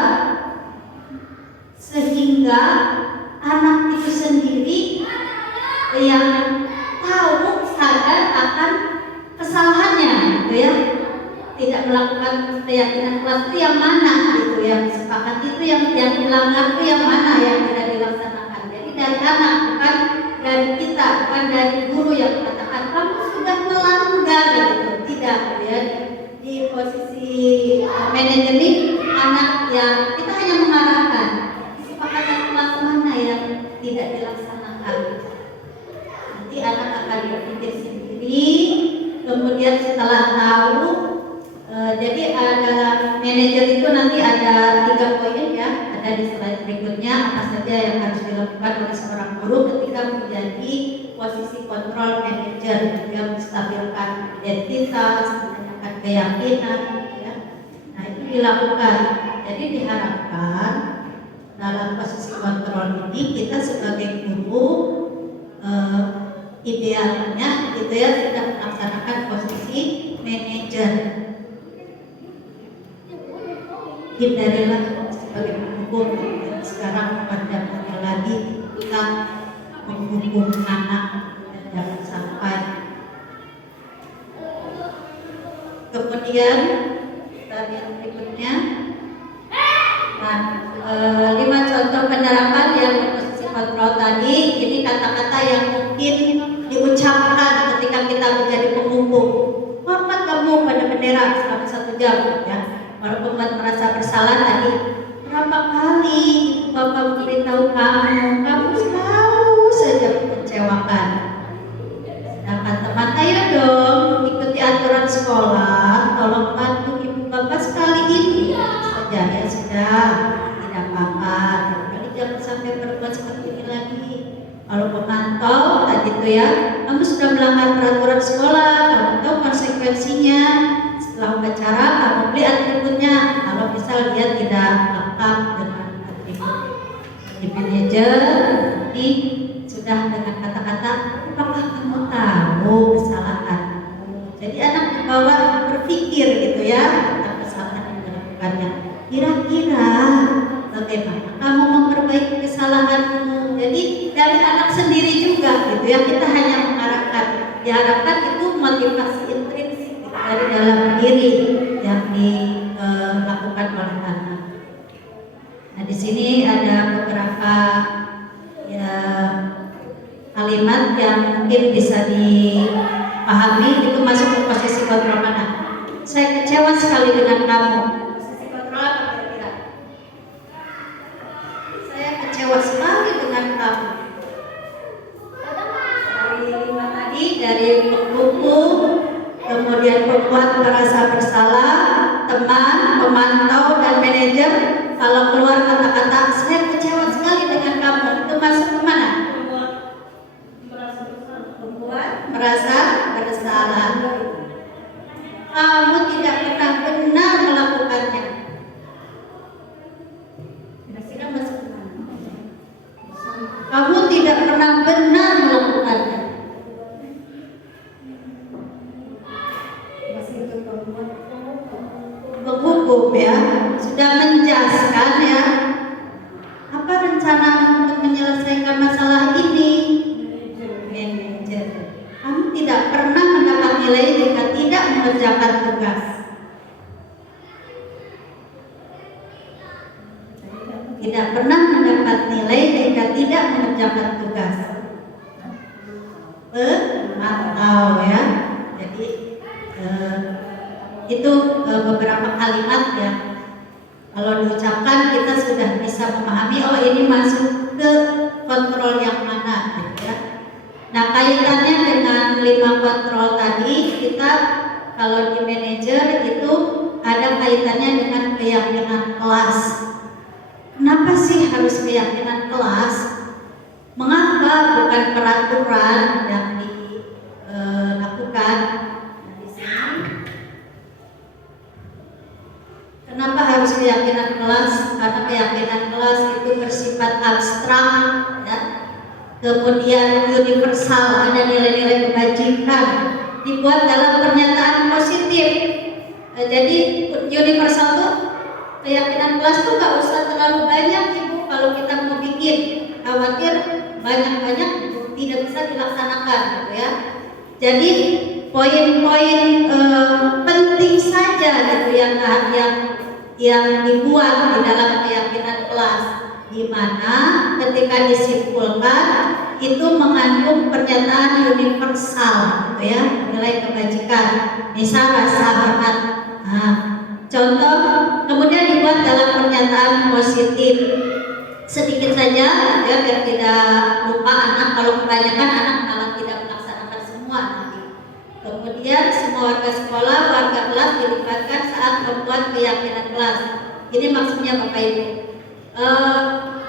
sehingga anak itu sendiri yang tahu, sadar akan kesalahannya gitu ya. Tidak melakukan keyakinan kelas itu yang mana gitu, yang sepakat itu yang dilanggar itu yang mana, yang tidak dilaksanakan. Jadi dari anak, bukan dari kita, bukan dari guru yang mengatakan kamu sudah melanggar gitu. Tidak gitu ya. Jadi posisi manajer ini anak yang kita hanya mengarahkan kesepakatan kelas mana yang tidak dilaksanakan. Nanti anak akan berpikir sendiri, kemudian setelah tahu, jadi ada manajer itu nanti ada 3 poin ya, ada di slide berikutnya apa saja yang harus dilakukan oleh seorang guru ketika menjadi posisi kontrol manajer, juga menstabilkan identitas, menanyakan keyakinan, ya. Nah itu dilakukan. Jadi diharapkan dalam posisi kontrol ini kita sebagai guru idealnya gitu ya sudah melaksanakan posisi manajer. Hindarilah sebagai penghukum yang sekarang pandangannya lagi kita menghukum anak dan jangan sampai. Kemudian kita lihat berikutnya. Nah, 5 contoh penerapan yang posisi kontrol tadi, ini kata-kata yang mungkin diucapkan ketika kita menjadi penghukum. Hormat kamu pada bendera selama 1 jam, ya. Walaupun merasa bersalah tadi, berapa kali Bapak memberitahu kamu selalu saja mengecewakan. Sedangkan teman, ayo dong ikuti aturan sekolah, tolong bantu ibu bapak sekali ini saja ya sudah, tidak apa-apa. Tapi jangan sampai berbuat seperti ini lagi. Kalau pemantau tadi itu ya, kamu sudah melanggar peraturan sekolah, kamu tahu konsekuensinya. Setelah upacara kamu beli atributnya. Kalau misal dia tidak lengkap dengan atribut di manajer, nanti sudah dengan kata-kata, apakah kamu tahu kesalahanmu? Jadi anak dibawa berpikir gitu ya tentang kesalahan yang dilakukannya. Kira-kira bagaimana kamu memperbaiki kesalahanmu? Jadi dari anak sendiri juga gitu ya, kita hanya mengarahkan. Diharapkan itu motivasi intrinsik dari dalam diri yang dilakukan oleh anak. Nah di sini ada beberapa ya kalimat yang mungkin bisa dipahami, itu masuk ke posisi kontrol mana? Saya kecewa sekali dengan kamu. Posisi kontrol apa kira-kira? Saya kecewa sekali dengan kamu. Dari lima tadi, dari penghukum, kemudian pembuat merasa bersalah, teman, pemantau, dan manajer. Kalau keluar kata-kata saya kecewa sekali dengan kamu, itu masuk ke mana? Membuat merasa bersalah. Kamu tidak pernah benar melakukannya. Kira-kira masuk ke mana? Kamu tidak pernah benar melakukannya. Penghukum ya, sudah menjelaskan ya, apa rencana untuk menyelesaikan masalah ini? Manajer, kamu tidak pernah mendapat nilai jika tidak mengerjakan tugas. Tidak pernah mendapat nilai jika tidak mengerjakan tugas. Atau ya, jadi itu beberapa kalimat yang kalau diucapkan kita sudah bisa memahami, oh ini masuk ke kontrol yang mana gitu ya. Nah kaitannya dengan 5 kontrol tadi, kita kalau di manajer itu ada kaitannya dengan keyakinan kelas. Kenapa sih harus keyakinan kelas? Mengapa bukan peraturan yang dilakukan? Nah, di sini kenapa harus keyakinan kelas? Karena keyakinan kelas itu bersifat abstrak ya. Kemudian universal, ada nilai-nilai kebajikan, dibuat dalam pernyataan positif. Jadi universal tuh keyakinan kelas tuh gak usah terlalu banyak ibu kalau kita mau bikin, khawatir banyak-banyak tidak bisa dilaksanakan gitu ya. Jadi poin-poin penting saja gitu yang dibuat di dalam keyakinan kelas, di mana ketika disimpulkan itu mengandung pernyataan universal gitu ya, nilai kebajikan. Misal rasa hormat Nah, contoh kemudian dibuat dalam pernyataan positif. Sedikit saja ya biar tidak lupa anak, kalau kebanyakan anak malah tidak melaksanakan semua nanti. Kemudian semua warga sekolah, warga kelas dilibatkan saat membuat keyakinan kelas. Ini maksudnya Bapak Ibu.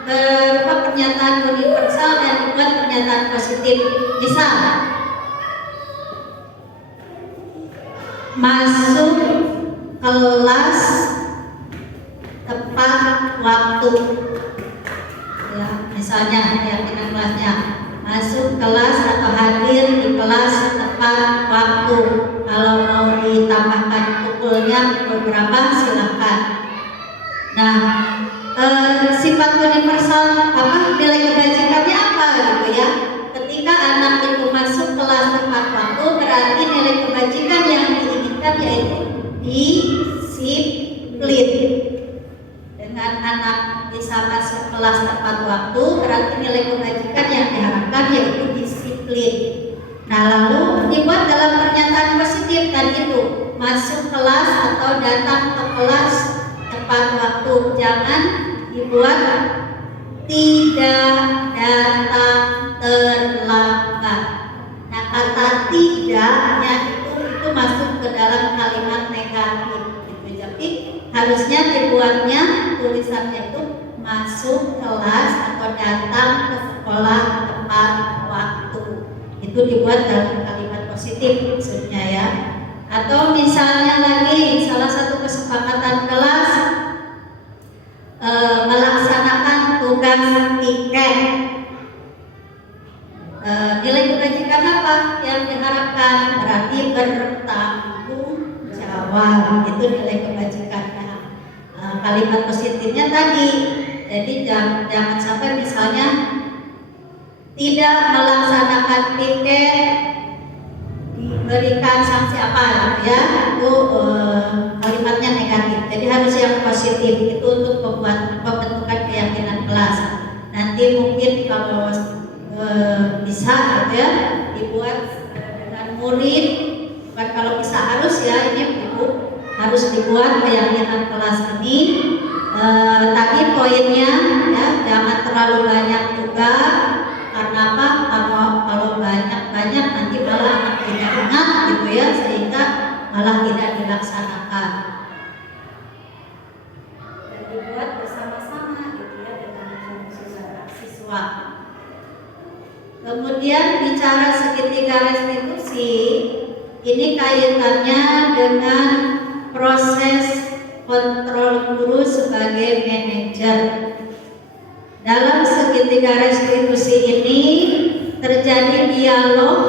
Berupa pernyataan universal dan dibuat pernyataan positif. Misal, masuk kelas tepat waktu. Ya, misalnya keyakinan kelasnya masuk kelas atau hadir di kelas tepat waktu. Kalau mau ditambahkan pukulnya pukul berapa silahkan. Nah, sifat universal nilai kebajikannya apa gitu ya? Ketika anak itu masuk kelas tepat waktu, berarti nilai kebajikan yang diinginkan yaitu disiplin. Dengan anak bisa masuk kelas tepat waktu, berarti nilai kebajikan yang diharapkan yaitu disiplin. Nah, lalu dibuat dalam pernyataan positif tadi itu, masuk kelas atau datang ke kelas tepat waktu. Jangan dibuat tidak datang terlambat. Nah, kata tidaknya itu masuk ke dalam kalimat negatif gitu. Jadi harusnya dibuatnya tulisannya itu masuk kelas atau datang ke sekolah tepat waktu. Itu dibuat dalam kalimat positif maksudnya ya. Atau misalnya lagi salah satu kesepakatan kelas melaksanakan tugas tiket. Nilai kebajikan apa yang diharapkan? Berarti bertanggung jawab. Itu nilai kebajikannya. Kalimat positifnya tadi. Jadi jangan sampai misalnya tidak melaksanakan tiket diberikan sanksi apa gitu ya. Itu kalimatnya negatif. Jadi harus yang positif. Itu untuk pembentukan keyakinan kelas. Nanti mungkin kalau bisa gitu ya dibuat dengan murid, bukan kalau bisa harus ya, ini Ibu harus dibuat keyakinan kelas ini. Tadi poinnya ya, jangan terlalu banyak juga. Karena apa? Kalau banyak nanti malah tidak ingat gitu ya, sehingga malah tidak dilaksanakan. Dan dibuat bersama-sama gitu ya dengan siswa. Kemudian bicara segitiga restitusi, ini kaitannya dengan proses kontrol guru sebagai manajer. Dalam segitiga restitusi ini terjadi dialog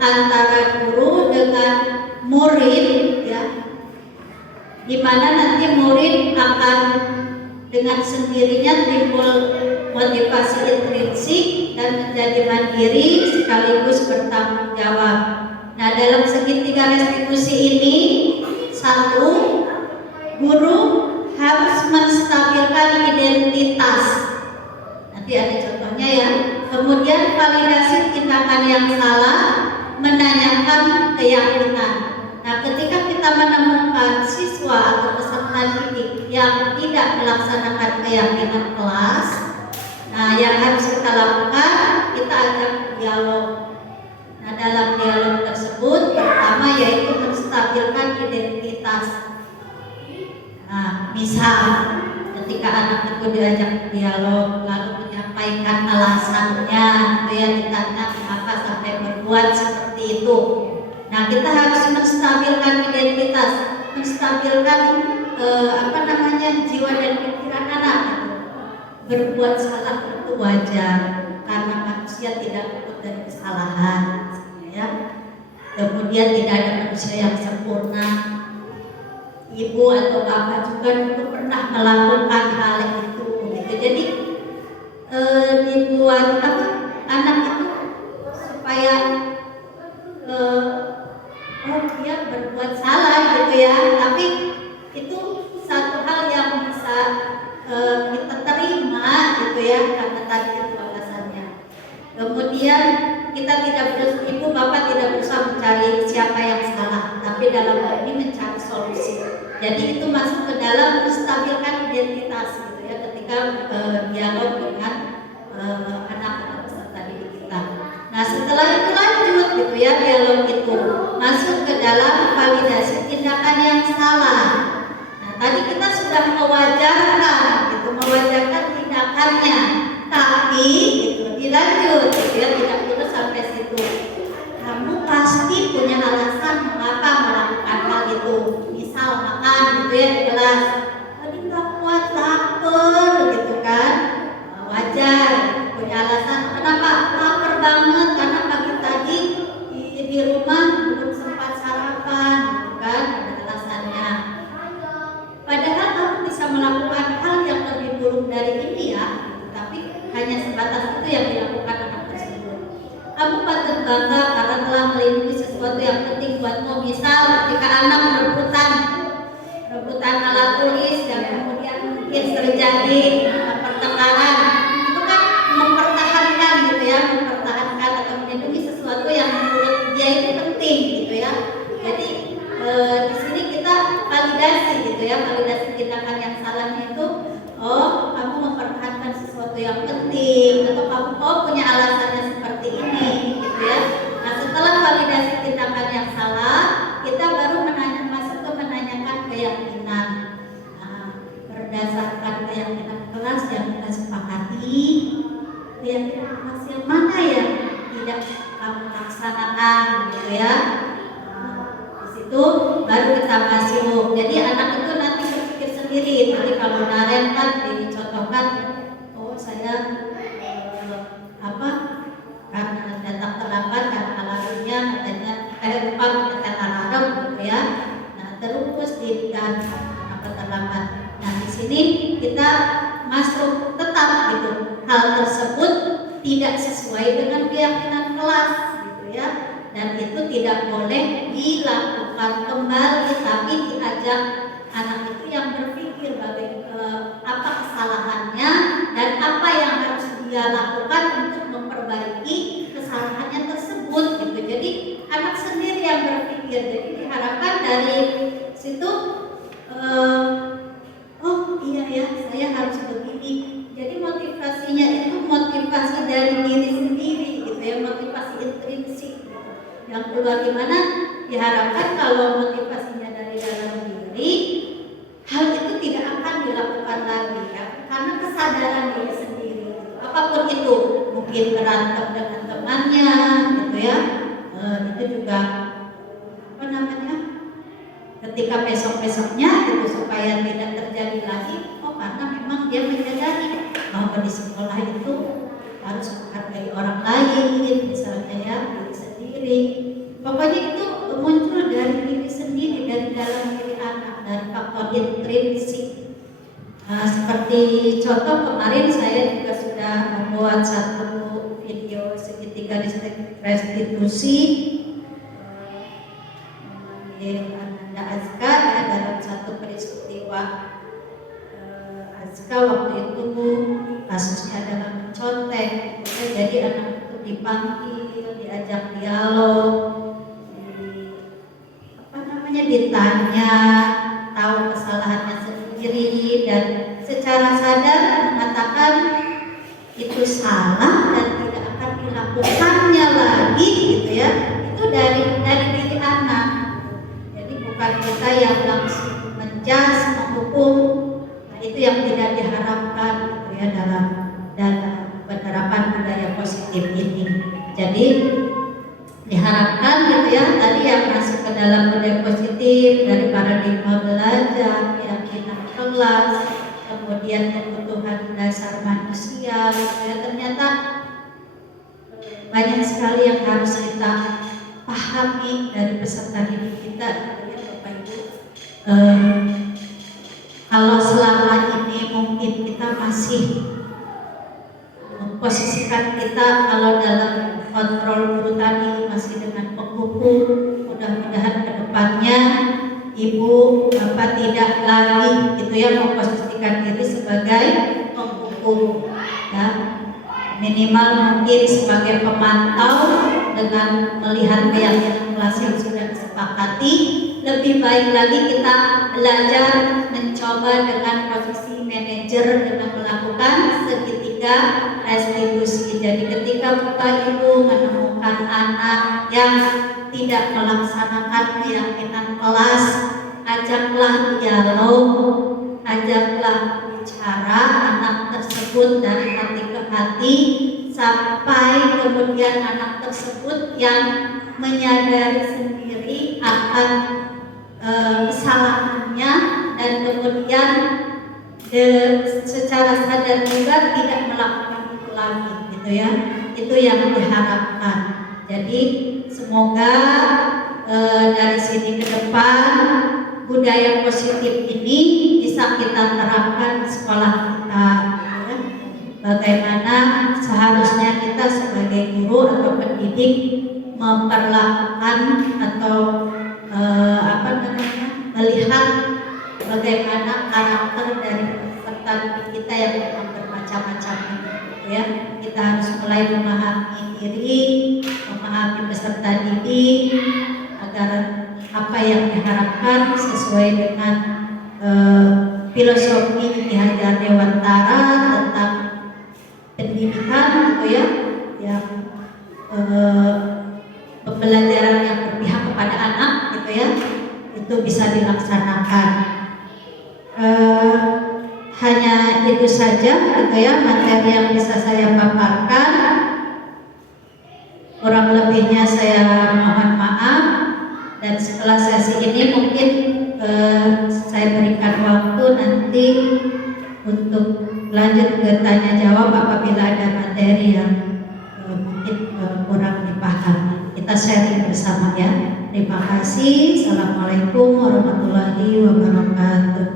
antara guru dengan murid ya, di mana nanti murid akan dengan sendirinya timbul motivasi intrinsik dan menjadi mandiri sekaligus bertanggung jawab. Nah, dalam segitiga restitusi ini, satu, guru harus menstabilkan identitas. Nanti ada contohnya ya. Kemudian validasi tindakan yang salah, menanyakan keyakinan. Nah, ketika kita menemukan siswa atau peserta didik yang tidak melaksanakan keyakinan kelas, nah yang harus kita lakukan, kita ajak dialog. Nah, dalam dialog tersebut pertama yaitu menstabilkan identitas. Nah, misal ketika anak itu diajak dialog lalu menyampaikan alasannya, gitu ya, ditanya mengapa sampai berbuat seperti itu. Nah, kita harus menstabilkan identitas, menstabilkan jiwa dan pikiran anak. Berbuat salah itu wajar karena manusia tidak luput dari kesalahan, ya. Kemudian tidak ada manusia yang sempurna. Ibu atau bapak juga itu pernah melakukan hal itu, gitu. Jadi dibuat anak itu supaya dia berbuat salah gitu ya, tapi itu satu hal yang bisa kita terima gitu ya, karena tadi itu alasannya. Kemudian kita tidak ibu bapak tidak berusaha mencari siapa yang salah, tapi dalam hal ini mencari solusi. Jadi itu masuk ke dalam menstabilkan identitas gitu ya ketika dialog dengan anak-anak peserta didik kita. Nah setelah itu lanjut gitu ya, dialog itu masuk ke dalam validasi tindakan yang salah. Nah tadi kita sudah mewajarkan tindakannya, tapi gitu dilanjut gitu ya, tidak perlu sampai situ. Kamu pasti punya alasan mengapa melakukan hal itu. Misal makan gitu ya di kelas, tadi nggak kuat lapar gitu kan, wajar punya alasan. Kenapa lapar banget? Karena pagi tadi di rumah belum sempat sarapan gitu kan, ada alasannya. Padahal kamu bisa melakukan hal yang lebih buruk dari ini ya, tapi hanya sebatas itu yang dilakukan anak tersebut. Kamu patut bangga karena telah melindungi sesuatu yang penting buatmu. Misal ketika anak rebutan alat tulis dan kemudian mungkin terjadi pertengkaran, itu kan mempertahankan gitu ya, mempertahankan atau melindungi sesuatu yang menurut dia itu penting gitu ya. Jadi di sini kita validasi gitu ya, validasi tindakan yang salahnya itu, oh kamu mempertahankan sesuatu yang penting, atau kamu punya alasannya seperti ini gitu ya. Nah setelah validasi tindakan yang salah, kita baru masuk ke menanyakan keyakinan. Nah, berdasarkan keyakinan kelas yang kita sepakati, keyakinan kelas yang mana yang tidak kamu laksanakan gitu ya. Di situ baru kita masuk. Jadi anak itu nanti berpikir sendiri. Jadi kalau Naren kan dicontohkan, oh saya karena datang terlambat karena alarmnya katanya lupa menyetel alarm gitu ya. Nah terus diberikan apa terlambat. Nah di sini kita masuk tetap gitu, hal tersebut tidak sesuai dengan keyakinan kelas gitu ya, dan itu tidak boleh dilakukan kembali, tapi diajak anak itu yang berpikir apa kesalahannya dan apa yang harus dia lakukan untuk memperbaiki kesalahannya tersebut gitu. Jadi anak sendiri yang berpikir. Jadi diharapkan dari situ oh iya ya saya harus begini. Jadi motivasinya itu motivasi dari diri sendiri gitu ya, motivasi intrinsik gitu. Yang kedua gimana? Diharapkan kalau motivasinya dari dalam diri, hal itu tidak akan dilakukan lagi ya, karena kesadaran diri sendiri gitu. Apapun itu, mungkin berantem dengan temannya gitu ya, itu juga ketika besok-besoknya itu supaya tidak terjadi lagi, karena memang dia menyadari bahwa di sekolah itu harus menghargai orang lain misalnya ya, diri sendiri. Pokoknya itu muncul dari diri sendiri, dari dalam diri anak, dari faktor intrinsik. Seperti contoh kemarin saya juga sudah membuat satu video segitiga restitusi Ananda Azka ya, dalam satu peristiwa Azka waktu itu kasusnya adalah mencontek. Jadi anak itu dipanggil, diajak dialog, ditanya, tahu kesalahannya sendiri dan secara sadar mengatakan itu salah dan tidak akan dilakukannya lagi gitu ya. Itu dari diri anak. Jadi bukan kita yang langsung menjas, menghukum. Nah, itu yang tidak diharapkan gitu ya dalam penerapan budaya positif ini. Jadi diharapkan gitu ya, tadi yang masuk ke dalam budaya positif dari paradigma belajar, keyakinan kelas, kemudian kebutuhan dasar manusia gitu ya, ternyata banyak sekali yang harus kita pahami dari peserta didik kita gitu ya Bapak Ibu. Kalau selama ini mungkin kita masih memposisikan kita kalau dalam kontrol guru tadi masih dengan penghukum, mudah-mudahan ke depannya ibu bapak tidak lagi gitu ya memposisikan diri sebagai penghukum ya, minimal mungkin sebagai pemantau dengan melihat keyakinan kelas yang sudah disepakati, lebih baik lagi kita belajar mencoba dengan posisi manajer dengan melakukan segitiga restitusi. Jadi ketika Bapak Ibu menemukan anak yang tidak melaksanakan keyakinan kelas, ajaklah dialog, ajaklah bicara anak tersebut dari hati ke hati, sampai kemudian anak tersebut yang menyadari sendiri akan kesalahannya dan kemudian secara sadar juga tidak melakukan itu lagi, gitu ya. Itu yang diharapkan. Jadi semoga dari sini ke depan budaya positif ini bisa kita terapkan di sekolah kita. Ya. Bagaimana seharusnya kita sebagai guru atau pendidik memperlakukan atau melihat bagaimana karakter dari peserta didik kita yang memang bermacam-macam, ya. Kita harus mulai memahami diri, memahami peserta didik agar apa yang diharapkan sesuai dengan filosofi Ki Hajar Dewantara tentang pendidikan, gitu ya, yang pembelajaran yang berpihak kepada anak, gitu ya, itu bisa dilaksanakan. Hanya itu saja, gitu ya, materi yang bisa saya paparkan. Kurang lebihnya saya mohon maaf. Dan setelah sesi ini mungkin saya berikan waktu nanti untuk lanjut ke tanya jawab apabila ada materi yang mungkin kurang dipahami. Kita sharing bersama, ya. Terima kasih. Assalamualaikum warahmatullahi wabarakatuh.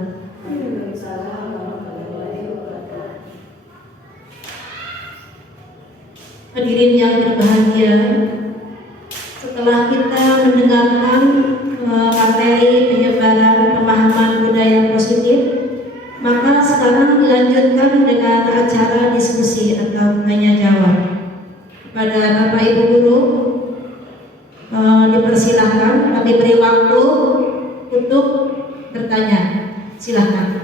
Hadirin yang berbahagia, setelah kita mendengarkan materi penyebaran pemahaman budaya positif, maka sekarang dilanjutkan dengan acara diskusi atau tanya jawab. Kepada Bapak Ibu Guru dipersilahkan, kami beri waktu untuk bertanya. Silakan.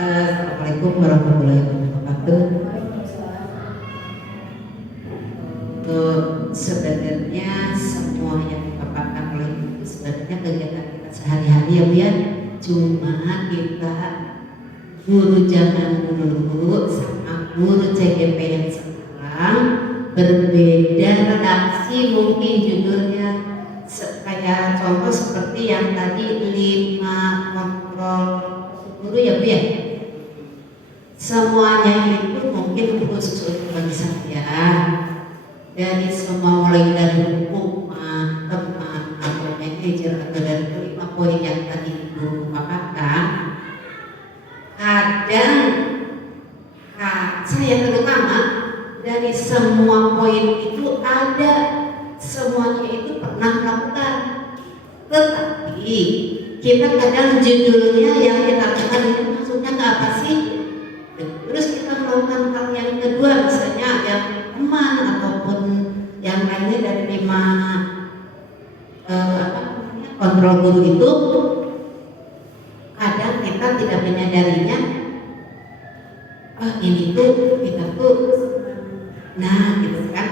Assalamualaikum warahmatullahi wabarakatuh. Sebenarnya semua yang dipaparkan oleh Ibu sebenarnya kegiatan kita sehari-hari, ya Bu, ya. Cuma kita guru zaman dulu sama guru CGP yang sekarang berbeda redaksi, mungkin judulnya kayak contoh seperti yang tadi 5 kontrol guru, ya Bu, ya. Semuanya itu mungkin khusus untuk bagi saya, dari semua mulai dari hukum, teman atau manajer atau dari 5 poin yang tadi Ibu paparkan. Kadang saya terutama dari semua poin itu ada, semuanya itu pernah melakukan, tetapi kita kadang judulnya yang kita kenal itu maksudnya ke apa sih? Terus kita melakukan hal yang kedua, misalnya yang teman ataupun yang lainnya dari 5 kontrol guru itu, kadang kita tidak menyadarinya. Ini tuh kita tuh, nah gitu kan,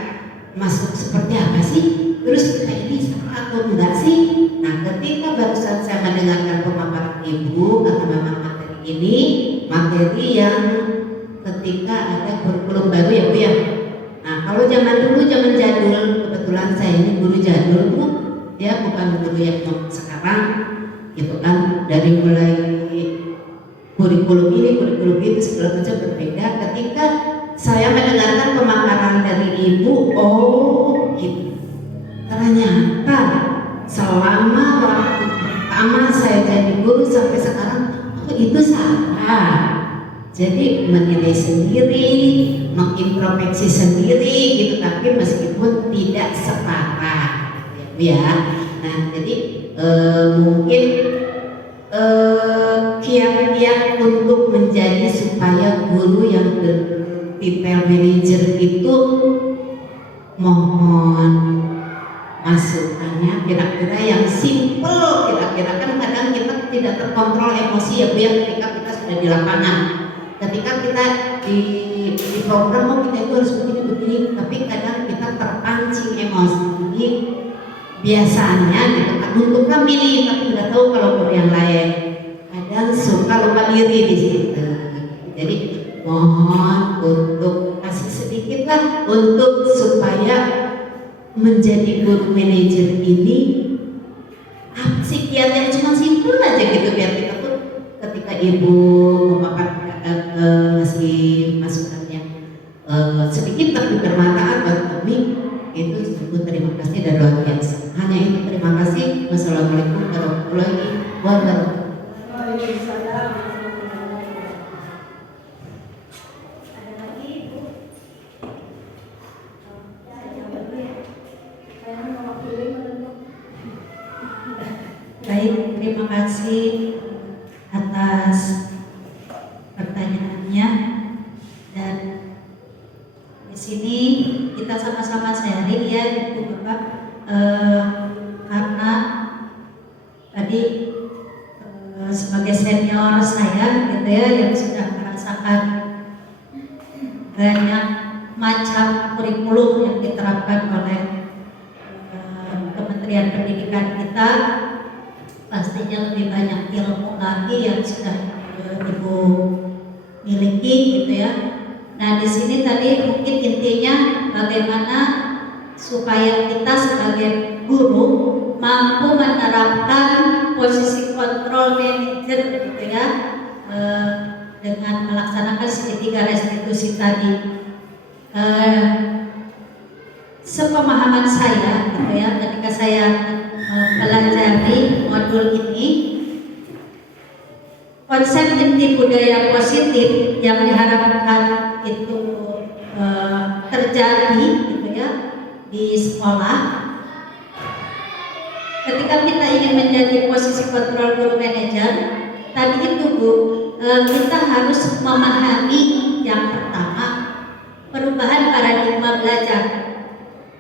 masuk seperti apa sih? Terus kita ini sama atau enggak sih? Nah, ketika barusan saya mendengarkan pemaparan Ibu, karena memang materi ini materi yang ketika ada kurikulum baru, ya Bu, ya. Nah, kalau zaman dulu, zaman jadul, kebetulan saya ini guru jadul Bu, ya, bukan guru yang sekarang, gitu kan. Dari mulai kurikulum ini, kurikulum itu segala macam berbeda. Ketika saya mendengarkan pemaparan dari Ibu, oh gitu. Ternyata selama waktu pertama saya jadi guru sampai sekarang, oh itu salah. Jadi menilai sendiri, mengintrospeksi sendiri gitu, tapi meskipun tidak setara, ya. Nah, jadi mungkin kiat-kiat untuk menjadi supaya guru yang people manager itu, mohon masukannya kira-kira yang simple, kira-kira kan kadang kita tidak terkontrol emosi ya Bu ya, ketika kita sudah di lapangan. Ketika kita di program, oh kita itu harus begini, tapi kadang kita terpancing emosi. Jadi biasanya gitu kan untuk kami nih, tapi nggak tahu kalau guru yang lain, kadang suka lupa diri di situ. Jadi mohon untuk kasih sedikit lah untuk supaya menjadi guru manajer ini apa sih kiat yang cuma simpel aja gitu, biar kita tuh ketika ibu memaparkan ngasih masukannya sedikit tapi bermanfaat buat kami, itu sungguh terima kasih dan luar biasa. Hanya itu, terima kasih. Wassalamualaikum warahmatullahi wabarakatuh. Ada lagi Bu? Baik, terima kasih atas pertanyaannya. Dan di sini kita sama-sama sharing ya Ibu Bapak, karena tadi sebagai senior saya gitu ya, yang sudah merasakan banyak macam kurikulum yang diterapkan oleh Kementerian Pendidikan kita, pastinya lebih banyak ilmu lagi yang sudah Ibu miliki gitu ya. Nah, di sini tadi mungkin intinya bagaimana supaya kita sebagai guru mampu menerapkan posisi kontrol manajer gitu ya, dengan melaksanakan segitiga restitusi tadi. Sepemahaman saya gitu ya, ketika saya mempelajari modul ini, konsep inti budaya positif yang diharapkan itu terjadi gitu ya di sekolah. Ketika kita ingin menjadi posisi kontrol guru manajer, tadi itu Bu, kita harus memahami yang pertama, perubahan paradigma belajar.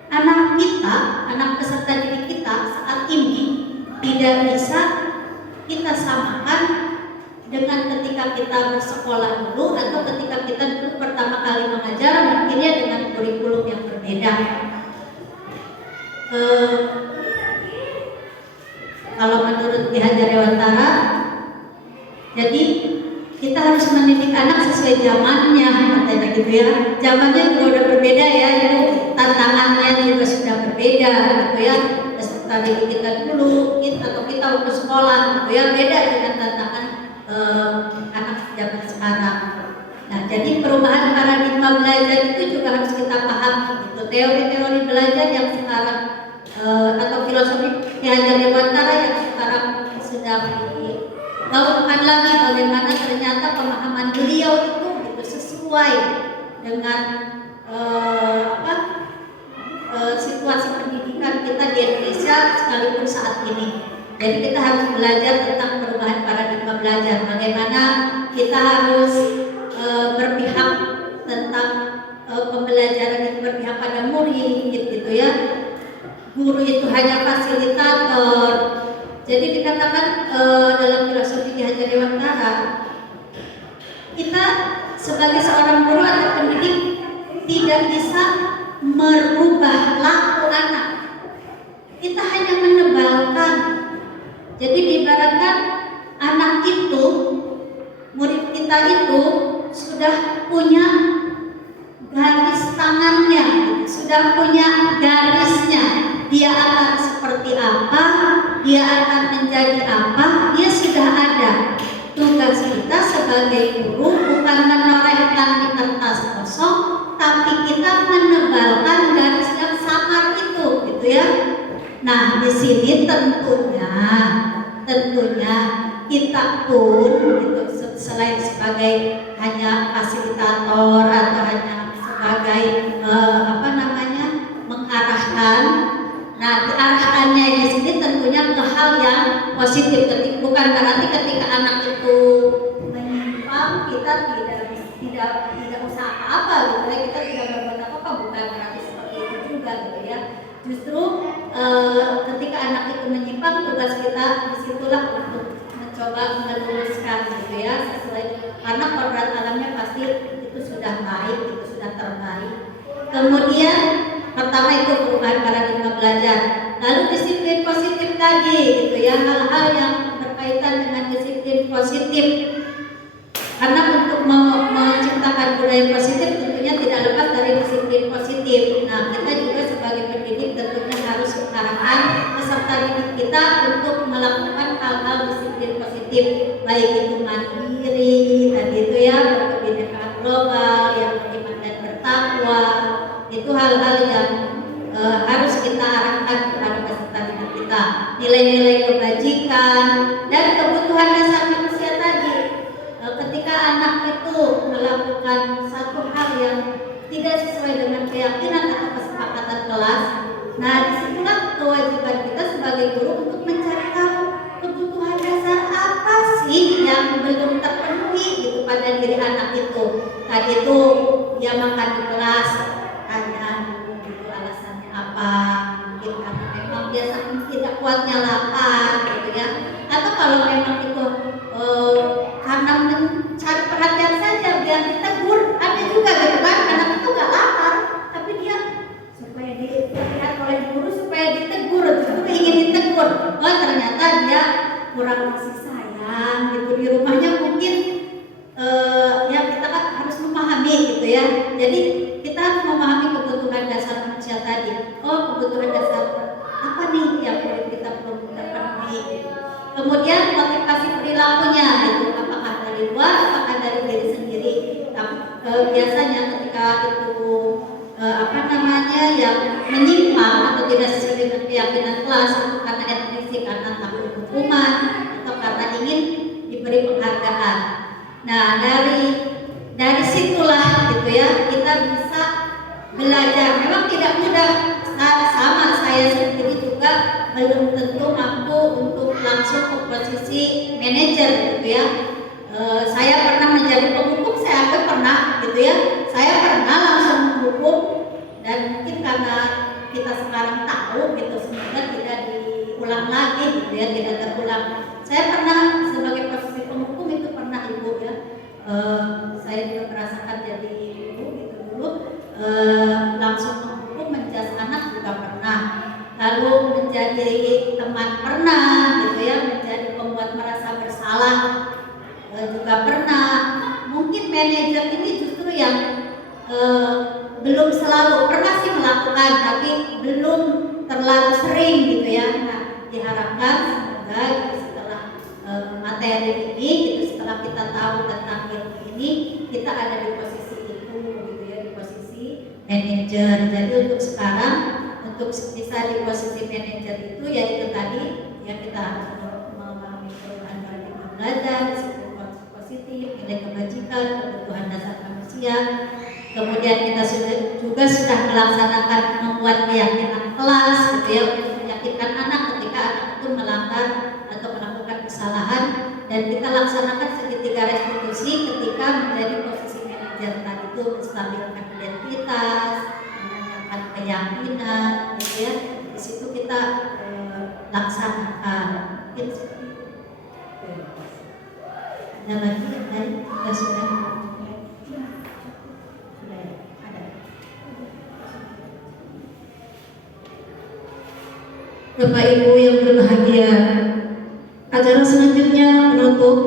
Anak kita, anak peserta didik kita saat ini tidak bisa kita samakan dengan ketika kita bersekolah dulu, atau ketika kita dulu pertama kali mengajar, mungkinnya dengan kurikulum yang berbeda. Kalau menurut Ki Hajar Dewantara, jadi kita harus mendidik anak sesuai zamannya, katanya gitu ya. Zamannya juga udah berbeda ya, itu tantangannya juga sudah berbeda gitu ya. Peserta didik kita dulu, atau kita untuk sekolah gitu ya, beda dengan tantangan anak zaman sekarang. Nah, jadi perubahan paradigma belajar itu juga harus kita pahami gitu. Teori-teori belajar yang sekarang atau filosofi Ki Hajar Dewantara yang sekarang sedang digaungkan lagi, bagaimana ternyata pemahaman beliau itu gitu, sesuai dengan situasi pendidikan kita di Indonesia sekalipun saat ini. Jadi kita harus belajar tentang perubahan paradigma belajar, bagaimana kita harus berpihak tentang pembelajaran yang berpihak pada murid gitu ya. Guru itu hanya fasilitator. Jadi dikatakan dalam filosofi Ki Hajar Dewantara, kita sebagai seorang guru atau pendidik tidak bisa merubah laku anak. Kita hanya menebalkan. Jadi diibaratkan anak itu, murid kita itu sudah punya garis tangannya, sudah punya garisnya. Dia akan seperti apa, dia akan menjadi apa, dia sudah ada. Tugas kita sebagai guru bukan menorehkan di kertas kosong, tapi kita menebalkan garis yang samar itu, gitu ya. Nah, di sini tentunya kita pun gitu, selain sebagai hanya fasilitator atau hanya sebagai mengarahkan. Nah, diarahkannya di sini tentunya ke hal yang positif. Bukan berarti ketika anak itu menyimpang kita tidak usah apa-apa gitu ya, kita tidak berbuat apa-apa, bukan berarti seperti itu juga gitu ya. Justru ketika anak itu menyimpang, tugas kita disitulah untuk mencoba meluruskan gitu ya, sesuai, karena kodrat alamnya pasti itu sudah baik, itu sudah terbaik. Kemudian pertama itu perubahan paradigma belajar, lalu disiplin positif tadi gitu ya, hal-hal yang berkaitan dengan disiplin positif. Karena untuk menciptakan budaya positif tentunya tidak lepas dari disiplin positif. Nah, kita juga sebagai pendidik tentunya harus mengarahkan peserta didik kita untuk melakukan hal-hal disiplin positif, baik itu mandiri tadi itu ya, berkebinekaan global, yang beriman dan bertakwa. Itu hal-hal yang harus kita arahkan kepada peserta didik kita. Nilai-nilai kebajikan dan kebutuhan dasar manusia tadi. Ketika anak itu melakukan satu hal yang tidak sesuai dengan keyakinan atau kesepakatan kelas, nah disitulah kewajiban kita sebagai guru untuk mencari tahu kebutuhan dasar apa sih yang belum terpenuhi gitu pada diri anak itu. Tadi itu dia makan di kelas, tanya dulu gitu alasannya apa, mungkin karena memang dia saking tidak kuatnya lapar gitu ya, atau kalau memang itu karena mencari perhatian saja biar ditegur, ada juga gitu kan, anak itu gak lapar tapi dia supaya dilihat oleh guru supaya ditegur, justru ingin ditegur. Oh ternyata dia kurang kasih sayang gitu di rumahnya mungkin. Ya kita kan harus memahami gitu ya, jadi kita harus memahami kebutuhan dasar manusia tadi. Oh kebutuhan dasar apa nih yang kita perlu terpenuhi. Kemudian motivasi perilakunya itu apakah dari luar, apakah dari diri sendiri. Biasanya ketika itu yang menyimpang atau tidak sesuai dengan keyakinan kelas itu karena etnisik, karena takut hukuman, atau karena ingin diberi penghargaan. Nah dari situlah gitu ya kita bisa belajar. Memang tidak mudah, sama saya sendiri juga belum tentu mampu untuk langsung ke posisi manajer gitu ya. Saya pernah menjadi penghukum, saya anggap pernah gitu ya. Saya pernah langsung menghukum, dan mungkin karena kita sekarang tahu gitu, semoga tidak diulang lagi gitu ya, tidak terulang. Saya pernah sebagai posisi penghukum itu pernah ibu ya. Saya juga merasakan jadi ibu gitu dulu, langsung menghukum, menjas anak juga pernah. Lalu menjadi teman pernah gitu ya, menjadi pembuat merasa bersalah juga pernah. Mungkin manajer ini justru yang belum selalu pernah sih melakukan, tapi belum terlalu sering gitu ya. Nah diharapkan semoga setelah materi ini gitu, setelah kita tahu tentang ilmu ini, kita ada di posisi itu gitu ya, di posisi manajer. Jadi untuk sekarang, untuk bisa di posisi manajer itu yaitu tadi ya, kita harus memahami perubahan paradigma belajar, disiplin positif, nilai kebajikan, kebutuhan dasar manusia. Kemudian kita juga sudah melaksanakan membuat keyakinan kelas gitu ya, untuk meyakinkan anak ketika anak itu melanggar atau melakukan kesalahan, dan kita laksanakan segitiga restitusi ketika menjadi posisi manajer tadi itu, menstabilkan identitas, menanyakan keyakinan gitu ya. Di situ kita laksanakan. Mungkin seperti itu. Ada lagi yang lain? Sudah. Bapak Ibu yang berbahagia, acara selanjutnya penutup,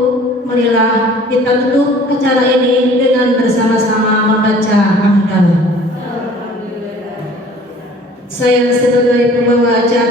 marilah kita tutup acara ini dengan bersama-sama membaca hamdalah. Saya sebagai pembawa acara